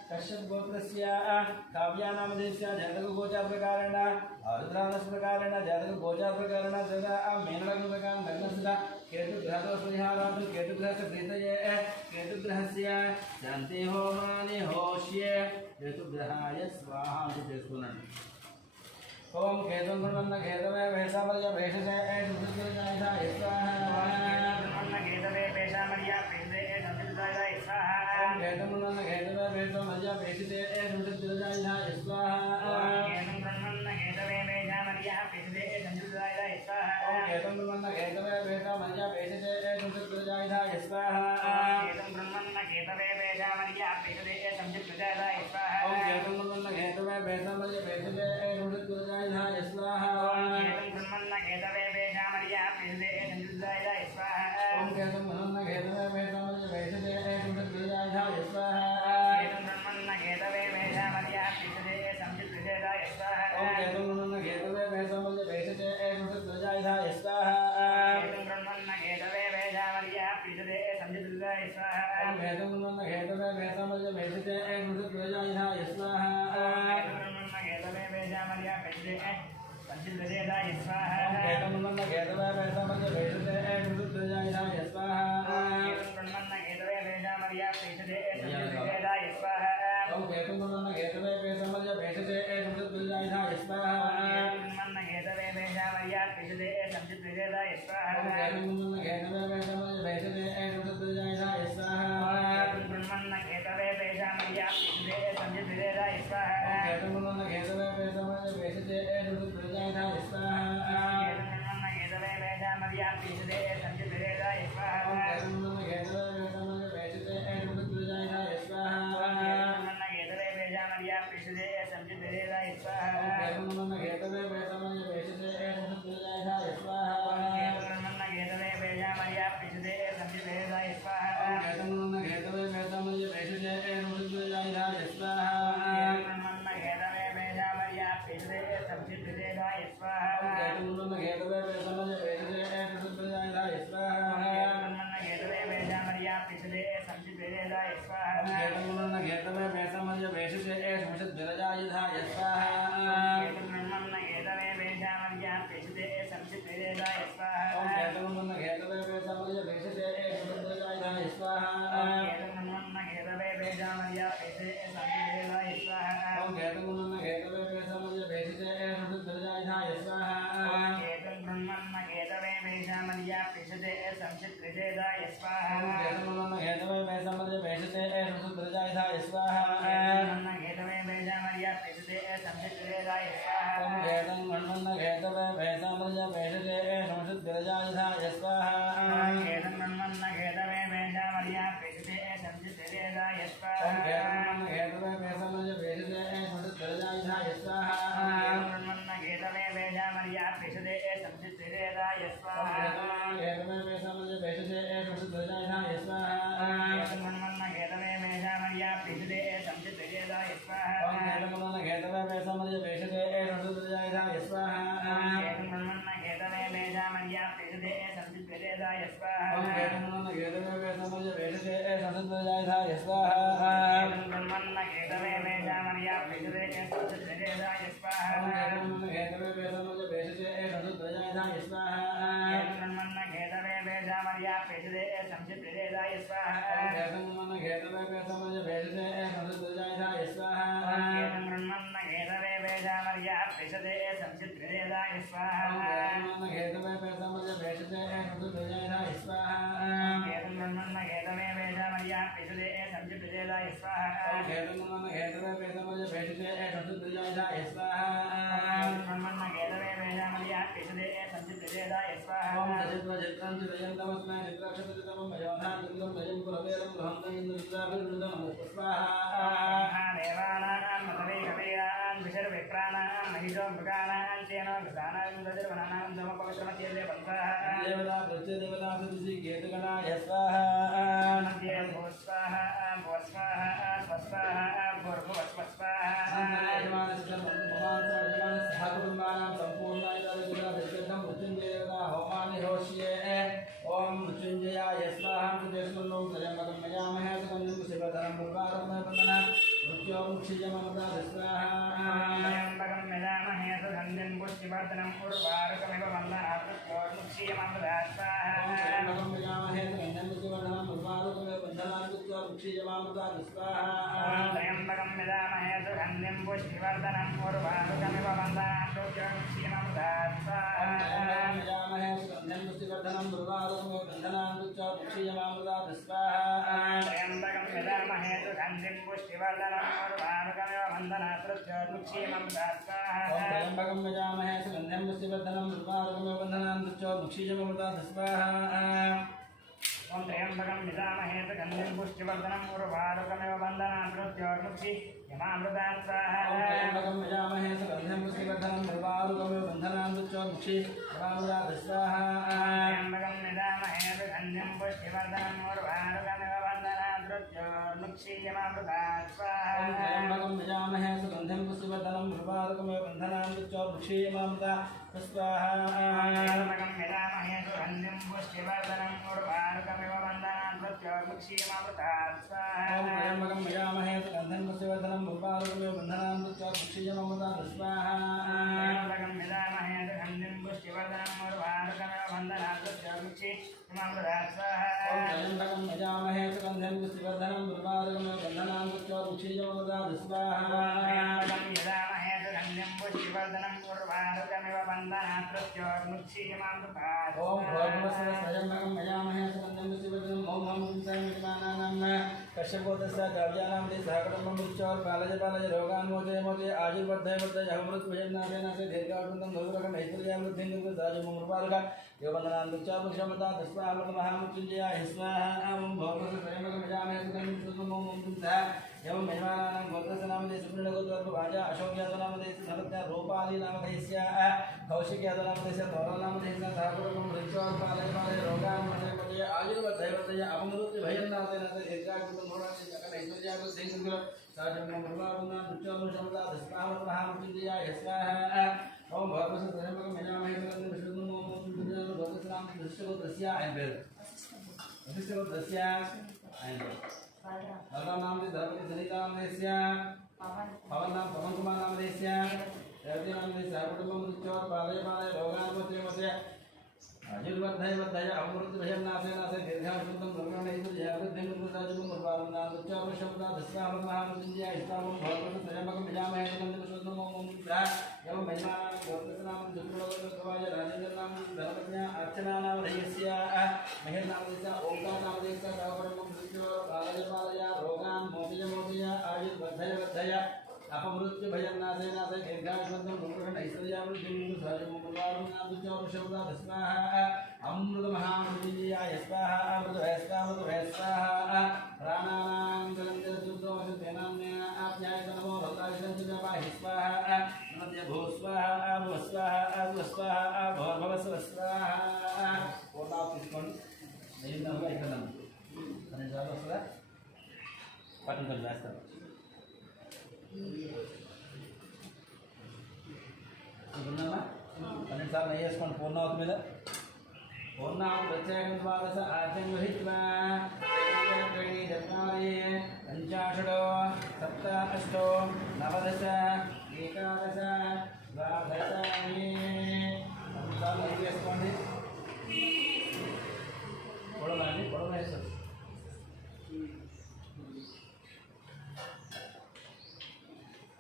कश्यपगोत्रस्य काव्यानामदेस्य जातकगोचारप्रकारेण रुद्रानसप्रकारेण जातकगोचारप्रकारेण तदा मेनलग्नप्रकारेण लग्नस्य केतुग्रहदोषपरिहारार्थं केतुग्रहस्य प्रीतये केतुग्रहस्य शान्ति होमानि होष्ये केतुग्रहाय स्वाहा इति చేసుకున్నాను ओम केतुं ब्रह्मन्न केतवे वैशामर्य वैशसे ऐशुद्धिर्जायधा स्वाहा केतवे पेशामर्या पेशे संसिद्धाय स्वाहा ओम केतुं ब्रह्मन्न केतवे वैशामर्य वैशसे ऐशुद्धिर्जायधा स्वाहा केतुं ब्रह्मन्न केतवे पेशामर्या पेशे संसिद्धाय स्वाहा ओम केतुं ब्रह्मन्न केतवे वैशामर्य वैशसे ऐशुद्धिर्जायधा स्वाहा केतुं ब्रह्मन्न केतवे पेशामर्या पेशे संसिद्धाय स्वाहा ओम केतुं ब्रह्मन्न केतवे वैशामर्य वैशसे ऐशुद्धिर्जायधा स्वाहा केतुं ब्रह्मन्न केतवे पेशामर्या पेशे संसिद्धाय स्वाहा ओम केतुं ब्रह्मन्न केतवे वैशामर्य वैशसे ऐशुद्धिर्जायधा स्वाहा केतुं ब्रह्मन्न केतवे पेशामर्या पेशे संसिद्धाय स्वाहा ओम केतुं ब्रह्मन्न केतवे वैशामर्य वैशसे ऐशुद्धिर्जायधा स्वाहा केतुं ब्रह्मन्न केतवे पेशामर्या पेशे संसिद्धाय स्वाहा ओम केतुं ब्रह्मन्न केतवे वैशामर्य वैशसे ऐशुद्धिर्जायधा स्वाहा केतवे पेशामर्या पेशे संसिद्धाय स्वाहा केतुं ब्रह्मन्न केतवे वैशामर्य वैशसे ऐशुद्धिर्जायधा स्वाहा केतुं ब्रह्मन्न केतवे पेशामर्या पेशे संसिद्धाय स्वाहा ओम केतुं ब्रह्मन्न केतवे वैशामर्य वैशसे ऐशुद्धिर्जायधा स्वाहा ब्रह्मन्न केतवे पेशामर्या पेशे संसिद्धाय स्वाहा ओम केतुं ब्रह्मन्न केतवे वैशामर्य वैशसे ऐशुद्धिर्जायधा स्वाहा ब्रह्मन्न केतवे पेशामर्या पेशे संसिद्धाय स्वाहा केतुं ब्रह्मन्न केतवे वैशामर्य वैशसे ऐशुद्धिर्जायधा स्वाहा ब्रह्मन्न केतवे पेशामर्या पेशे संसिद्धाय स्वाहा ओम केतुं ब्रह्मन्न केतवे वैशामर्य वैशसे ऐशुद्धिर्जायधा स्वाहा ब्रह्मन्न केतवे पेशामर्या पेशे संसिद्धाय स्वाहा केतुं ब्रह्मन्न केतवे वैशामर्य वैशसे ऐशुद्धिर्जायधा स्वाहा ब्रह्मन्न केतवे पेशामर्या पेशे संसिद्धाय स्वाहा केतुं ब्रह्मन्न केतवे वैशामर्य वैशसे ऐशुद्धिर्जायधा स्वाहा ब्रह्मन्न केतवे पेशामर्या पेशे संसिद्धाय स्वाहा केतुं ब्रह्मन्न केतवे वैशामर्य वैशसे ऐशुद्धिर्जायधा स्वाहा ब्रह्मन्न केतवे पेशामर्या पेशे संसिद्धाय स्वाहा केतुं ब्रह्मन्न केतवे वैशामर्य वैशसे ऐशुद्धिर्जायधा स्वाहा ब्रह्मन्न केतवे पेशामर्या पेशे संसिद्धाय स्वाहा केतुं ब्रह्मन्न केतवे वैशामर्य वैशसे ऐशुद्धिर्जायधा स्वाहा ब्रह्मन्न केतवे पेशामर्या पेशे संसिद्धाय स्वाहा केतुं ब्रह्मन्न केतवे वैशामर्य वैशसे ऐशुद्धिर्जायधा स्वाहा ब्रह्मन्न केतवे पेशामर्या पेशे संसिद्धाय स्वाहा केतुं ब्रह्मन्न केतवे वैशामर्य वैशसे ऐशुद्धिर्जायधा स्वाहा ब्रह्मन्न केतवे पेशामर्या पेशे संसिद्धाय स्वाहा केतुं ब्रह्मन्न केतवे वैशामर्य वैशसे ऐशुद्धिर्जायधा स्वाहा केतमन्न केतवे वेदमय वेदते संसद्रजाय स्वाहा ब्रह्मन्न केतवे वेदामर्या विदुरे संसद्रजाय स्वाहा केतमन्न केतवे वेदमय वेदते संसद्रजाय स्वाहा ब्रह्मन्न केतवे वेदामर्या विदुरे संसद्रजाय स्वाहा केतमन्न केतवे वेदमय वेदते संसद्रजाय स्वाहा ब्रह्मन्न केतवे वेदामर्या विदुरे संसद्रजाय स्वाहा केतमन्न केतवे वेदमय वेदते संसद्रजाय स्वाहा ब्रह्मन्न केतवे वेदामर्या विदुरे संसद्रजाय स्वाहा केतमन्न केतवे वेदमय वेदते संसद्रजाय स्वाहा ब्रह्मन्न केतवे वेदामर्या विदुरे संसद्रजाय स्वाहा ओम सचित्रं चित्रयन्तमस्मै चित्रक्षत्रतमं मयोधान चित्रं मयं पुरवेरं गृहं इंद्रविद्राभिर्वृतं स्वाहा देवानां मतवे कवीरान् विशर्विप्राणां महिषो मृगाणां सेनो मृगाणां दजर्वनानां समपवित्रमत्येते वंशाः देवता प्रत्यदेवता सदसि केतगणाय स्वाहा मध्ये भूस्वाहा भूस्वाहा स्वस्वाहा भूर्भुवस्वस्वाहा सहकुटुम्बानां सम्पूर्णाय विग्रहं मृत्युञ्जयदेवता होमानि होष्ये ओम मृत्युञ्जयाय स्वाहा मृत्युस्मरणं त्रयम्बकं मयामहे सुगन्धिं शिवधरं मुर्वारं वन्दना मृत्योमुक्षीयममृता स्वाहा त्र्यम्बकं यजामहे सुगन्धिं पुष्टिवर्धनं उर्वारुकमिव वन्दनात् मृत्योर्मुक्षीयममृता स्वाहा त्र्यम्बकं यजामहे सुगन्धिं पुष्टिवर्धनं उर्वारुकमिव वन्दनात् मृत्योर्मुक्षीयममृता स्वाहा त्र्यम्बकं यजामहे सुगन्धिं पुष्टिवर्धनं उर्वारुकमिव वन्दनात् मृत्योर्मुक्षीयममृता स्वाहा यजामहे सुगन्धिं पुष्टिवर्धनं उर्वारुकमिव वन्दनात् मृत्योर्मुक्षीयममृता स्वाहा त्र्यम्बकं यजामहे सुगन्धिं पुष्टिवर्धनं उर्वारुकमिव वन्दनात् मृत्योर्मुक्षीयममृता स्वाहा त्र्यम्बकं यजामहे सुगन्धिं पुष्टिवर्धनं उर्वारुकमिव वन्दनात् मृत्योर्मुक्षीयममृता स्वाहा ओम त्र्यम्बकं यजामहे सुगन्धिं पुष्टिवर्धनं उर्वारुकमिव वन्दनात् मृत्योर्मुक्षीयममृता स्वाहा त्र्यम्बकं यजामहे सुगन्धिं पुष्टिवर्धनं उर्वारुकमिव वन्दनात् मृत्योर्मुक्षीयममृता स्वाहा त्र्यम्बकं यजामहे सुगन्धिं पुष्टिवर्धनं उर्वारुकमिव वन्दनात् मृत्योर्मुक्षीयममृता स्वाहा त्र्यम्बकं यजामहे सुगन्धिं पुष्टिवर्धनं उर्वारुकमिव वन्दनात् मृत्योर्मुक्षीयममृता स्वाहा त्र्यम्बकं यजामहे सुगन्धिं पुष्टिवर्धनं उर्वारुकमिव वन्दनात् मृत्योर्मुक्षीयममृता स्वाहा त्र्यम्बकं यजामहे सुगन्धिं पुष्टिवर्धनं उर्वारुकमिव वन्दनात् मृत्योर्मुक्षीयममृता स्वाहा त्र्यम्बकं यजामहे सुगन्धिं पुष्टिवर्धनं उर्वारुकमिव वन्दनात् मृत्योर्मुक्षीयममृता स्वाहा त्र्यम्बकं यजामहे सुगन्धिं पुष्टिवर्धनं उर्वारुकमिव वन्दनात् मृत्योर्मुक्षीयममृता स्वाहा त्र्यम्बकं यजामहे सुगन्धिं पुष्टिवर्धनं उर्वारुकमिव वन्दनात् मृत्योर्मुक्षीयममृता ओम भगवस्य स्वयंभगं यजामहे सुगन्धिं पुष्टिवर्धनं ओम हम संविमानानां कश्यपोदस्य काव्यानां दे सहकुटुम्बं मृत्योर बालय बालय रोगान् मोचय मोचय आयुर्वर्धय वर्धय अमृतभुजन्नाशेनाशे दीर्घायुर्वृद्धं गौरवकं ऐश्वर्यावृद्धिं दुर्गदाजुमुर्वारुका योगवन्दनान् दुर्चापुक्षमता तस्मामृतमहामृत्युञ्जयाय स्वाहा ओम भगवस्य स्वयंभगं यजामहे सुगन्धिं पुष्टिवर्धनं ओम एवं महिमानां गोत्रस्य नामधेय सुप्रीणगोत्रभाजा अशोकयादनामधेयस्य सर्वज्ञ रूपालीनामधेयस्य कौशिकयादनामधेयस्य गौरवनामधेयस्य सहकुटुम्बं मृत्योर बालय बालय रोगान् मोचय मोचय आयुर्वर्धय वर्धय अमृतभुजन्नाशेनाशे दीर्घायुर्वृद्धं गौरवकं ऐश्वर्यावृद्धिं दुर्गदाजुमुर्वारुका दुर्चापुक्षमता तस्मामृतमहामृत्युञ्जयाय स्वाहा ओम भगवस्य स्वयंभगं यजामहे सुगन्धिं पुष्टिवर्धनं ओम भगवस्य नामधेय दृष्टगोत्रस्य नाम धर्मति सनिता नामदेस्य पवन नाम पवन कुमार नामदेस्य रेवती नामदेस्य कुटुंबं मृत्योर बालय बालय रोगान् मोचय मोचय आयुर्वर्धय वर्धय अमृतभुजन्नाशेनाशे दीर्घायुर्वृद्धं गौरवकं दुर्गदाजुमुर्वारुका मुर्वारुकान् दुर्चापुक्षमता तस्मामृतमहामृत्युञ्जयाय स्वाहा भगवतं स्वयंभगं यजामहे सुगन्धिं पुष्टिवर्धनं ओम एवं महिमानां गोत्रस्य नाम दुर्गदाजुमुर्वाय राजेन्द्रनाम धर्मज्ञ अर्चनानामधेयस्य महेशनामधेयस्य ओंकारनामधेयस्य सहकुटुम्बं मृत्योर बालय बालय रोगान् मोचय मोचय आयुर्वर्धय वर्धय अपमृत्युभयन्नाशेनाशे दीर्घायुर्वृद्धं गौरवकं ऐश्वर्यावृद्धिं दुर्गदाजुमुर्वारुका दुर्चापुक्षमता तस्माः अमृतमहामृत्युञ्जयाय स्वाहा अमृतभय स्वाहा प्राणानां जलञ्जलदुर्गमशुद्धेनाम्नेन आप्यायत नमो भक्ताविष्णुपाहि स्वाहा नमद्य भू स्वाहा भुव स्वाहा भुव स्वाहा भवस्व स्वाहा पूर्णाव తీసుకోండి నెయ్యి ఇక్కడ 12 సార్లు వస్తుందా పట్టుకొని వేస్తాను అనుకున్నామా 12 సార్లు నెయ్యి వేసుకోండి పూర్ణావతి మీద పూర్ణాం ప్రత్యేకం ద్వాదశ ఆజ్యం గృహీత్వా త్రీణి చత్వారి పంచాషడో సప్త అష్టో నవదశ ఏకాదశ ద్వాదశ అంతాలు ఏం చేసుకోండి పొడవండి పొడవ వేస్తారు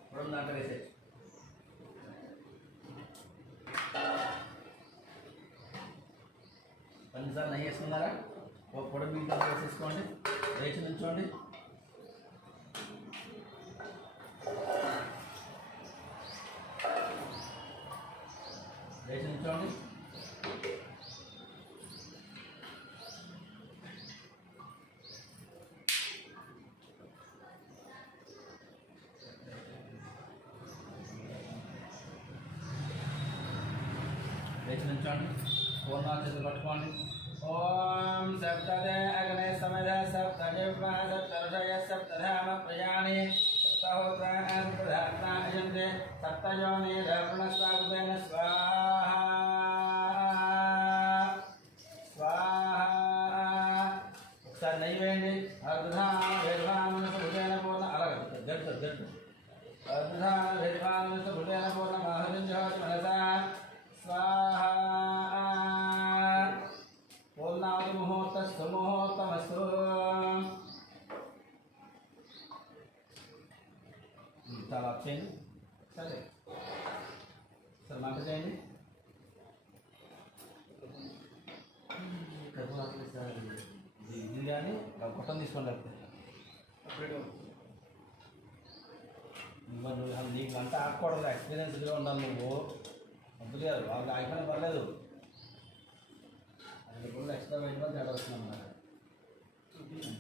పొడవ దాంట్లో వేసేది పన్నిసార్లు నెయ్యి వేసుకున్నారా ఒక పొడవు మీకు వేసేసుకోండి లేచి నుంచోండి లేచి నుంచోండి లేచి నుంచోండి పూర్ణాలు చేతులు పట్టుకోండి ఓం సప్తదే అగ్నే సమద సప్తజిహ్వా సప్తఋషయ సప్తధామ ప్రయాణి సప్తహోత్రాన్ ప్రధాత్నాయంతే సప్తయోని దర్పణస్వాగుదేన స్వాహా స్వాహా ఒకసారి నెయ్యి వేయండి అర్ధాన వేర్వాన భుజేన పూర్ణ అలాగే గంట గంట అర్ధాన వేర్వాన భుజేన పూర్ణ మహోజం జోతి మనసా స్వాహా పూర్ణావతి ముహూర్తస్తు ముహూర్తమస్తు చాలా ఆఫ్ చేయండి సరే సరే మంట చేయండి ఇది కానీ కొట్టం తీసుకోండి మరి నీకు అంతా ఆడకూడదు ఎక్స్పీరియన్స్గా ఉండాలి నువ్వు వద్దు కాదు వాళ్ళు ఆగిపోయినా పర్లేదు ఇప్పుడు ఎక్స్ట్రా వెయిట్ వల్ల తేడా వస్తుంది అన్నమాట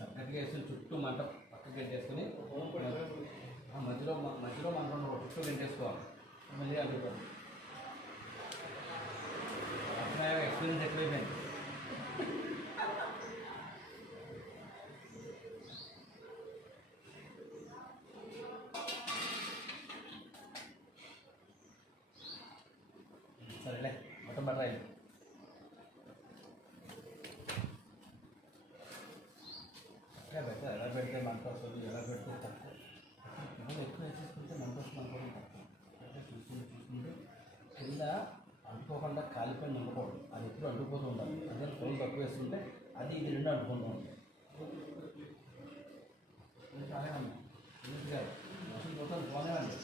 పక్కకి వేసుకుని చుట్టూ మంట పక్కకి గెట్టేసుకుని మధ్యలో మధ్యలో మంట ఉండకూడదు చుట్టూ గెట్టేసుకోవాలి మళ్ళీ అడుగుతాను ఎక్స్పీరియన్స్ ఎక్కువైపోయింది సరేలే మొత్తం బట్ట అయింది ఎలా పెడితే మంట వస్తుంది ఎలా పెడితే తక్కువ ఎక్కువ వేసేసుకుంటే మంట వస్తుంది అనుకోవడం తక్కువ అంటే చూసుకుంటే కింద అంటుకోకుండా కాలిపోయి ఉండకూడదు అది ఎప్పుడు అంటుకుపోతూ ఉండాలి అదే పొలం తక్కువ వేస్తుంటే అది ఇది రెండు అంటుకుంటూ ఉంటుంది కాలేదండి కాదు మనుషులు పోతాను పోనేవండి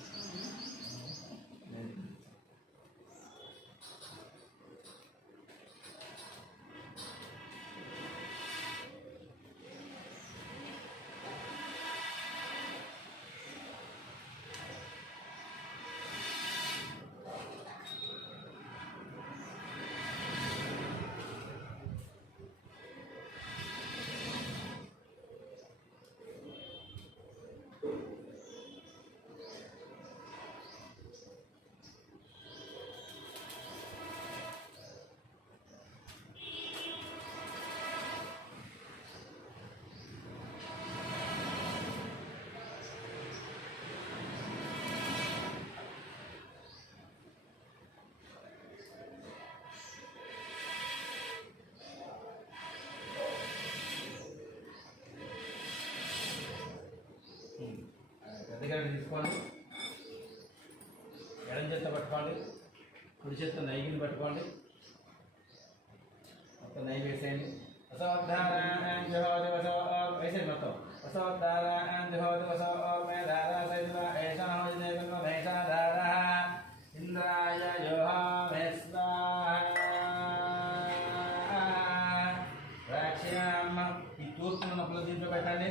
పెద్దగడ్డ తీసుకోండి ఎడం చేత్తో పట్టుకోండి కుడి చేత్తో నెయ్యిని పట్టుకోండి మొత్తం నెయ్యి వేసేయండి వేసేయండి మొత్తం ఇంద్రాయ రాక్ష్యామ ఈ తూర్పున నొప్పుల దీంట్లో పెట్టండి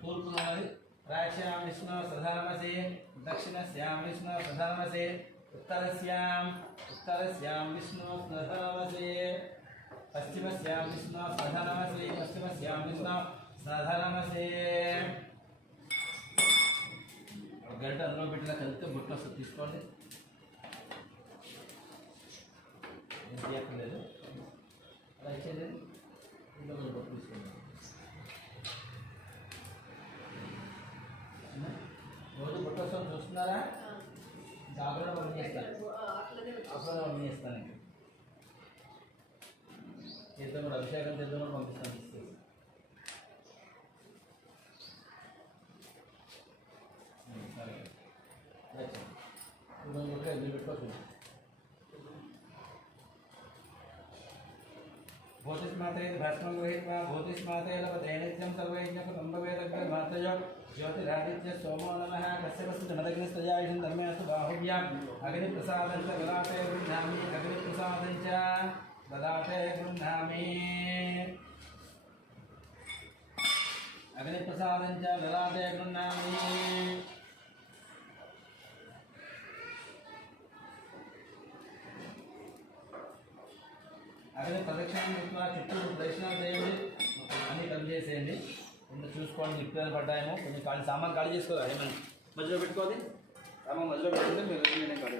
తూర్పున ఉన్నది రాక్ష్యాం విష్ణు సధానమసి దక్షిణస్యాం విష్ణు సధానమసి उत्तरस्यां विष्णु स्नधनमसि पश्चिमस्यां विष्णु स्नधनमसि पश्चिमस्यां विष्णु स्नधनमसि गड्ड अंदर పెట్టిన కలితే బుట్ట తీసుకోండి లేదు అలా ఇచ్చేది ఇందులో బుట్ట తీసుకోండి రోజు బుట్ట వస్తుంది చూస్తున్నారా జాగ్రత్త పని చేస్తాను అసలు పని చేస్తాను అభిషేకం చేద్దామని పంపిస్తాను. సరే ఎదురు పెట్టుకోవచ్చు. भूतिस्माते भस्मं गृहीत्वा भूतिस्माते लभतेनित्यं सर्वयज्ञकुटुम्बवेदग्रमात्रय ज्योतिरादित्य सोमो नमः कश्यपस्य जनदग्निस्तयायुषं धर्मेऽस्तु बाहुव्याम् अग्निप्रसादं च ललाटे गृह्णामि अग्निप्रसादं च ललाटे गृह्णामि अग्निप्रसादं च ललाटे गृह्णामि అదే ప్రదక్షిణం చుట్టూ ప్రదక్షిణాలు చేయండి, అన్నీ కట్ చేసేయండి. కొంచెం చూసుకోండి నిప్పులు పడ్డాయేమో, కొంచెం ఖాళీ సామాన్ ఖాళీ చేసుకోవాలి. ఏమన్నా మధ్యలో పెట్టుకోవాలి, సామాన్ మధ్యలో పెట్టుకుంటే మీరు నేను ఖాళీ.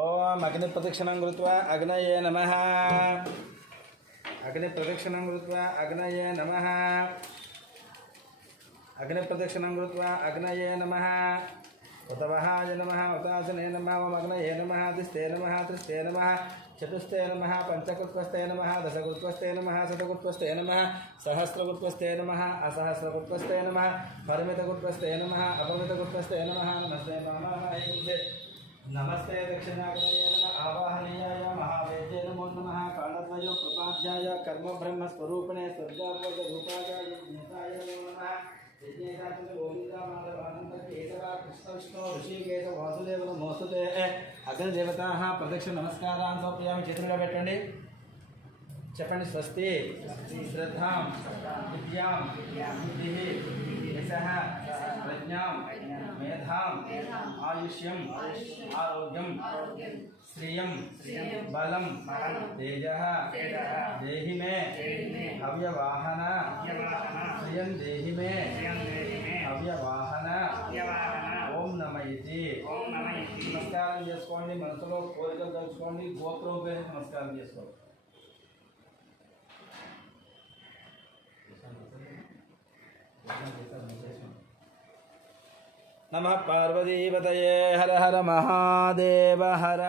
ఓం అగ్ని ప్రదక్షిణం కృత్వా అగ్నయే నమః. అగ్ని ప్రదక్షిణం కృత్వా అగ్నయే నమః. అగ్ని ప్రదక్షిణం కృత్వా అగ్నయే నమః. उतवहाय नमः उतासने नमः ओम अग्नये नमः तिस्ते नमः त्रिस्ते नमः चतुस्ते नमः पंचकृत्वस्ते नमः दशकृत्वस्ते नमः शतकृत्वस्ते नमः सहस्रकृत्वस्ते नमः असहस्रकृत्वस्ते नमः परिमितकृत्वस्ते नमः अपरिमितकृत्वस्ते नमः नमस्ते महामहिषे नमस्ते दक्षिणाग्नये नमः आवाहनीयाय महावेद्ये नमो नमः कालद्वयो प्रपाध्याय कर्मब्रह्मस्वरूपिणे स्वर्गापोतरूपाय ज्ञाताय नमो नमः ऋषिकेश वासुदेव नमोस्तुते अग्निदेवता प्रदक्षिण नमस्कारान् समर्पयामि. చేతులుగా పెట్టండి, చెప్పండి. స్వస్తి శ్రద్ధాం విద్యాం బుద్ధిః యశః ప్రజ్ఞాం మేధాం ఆయుష్యం ఆరోగ్యం శ్రియం బలం తేజః దేహి మే అవ్యవాహన శ్రియం దేహి మే అవ్యవాహన ఓం నమ ఇతి నమస్కారం చేసుకోండి. మనసులో కోరికలు తెలుసుకోండి. గోత్రం పేరు నమస్కారం చేసుకోండి. नमः पार्वतीपतये हर हर महादेव हर.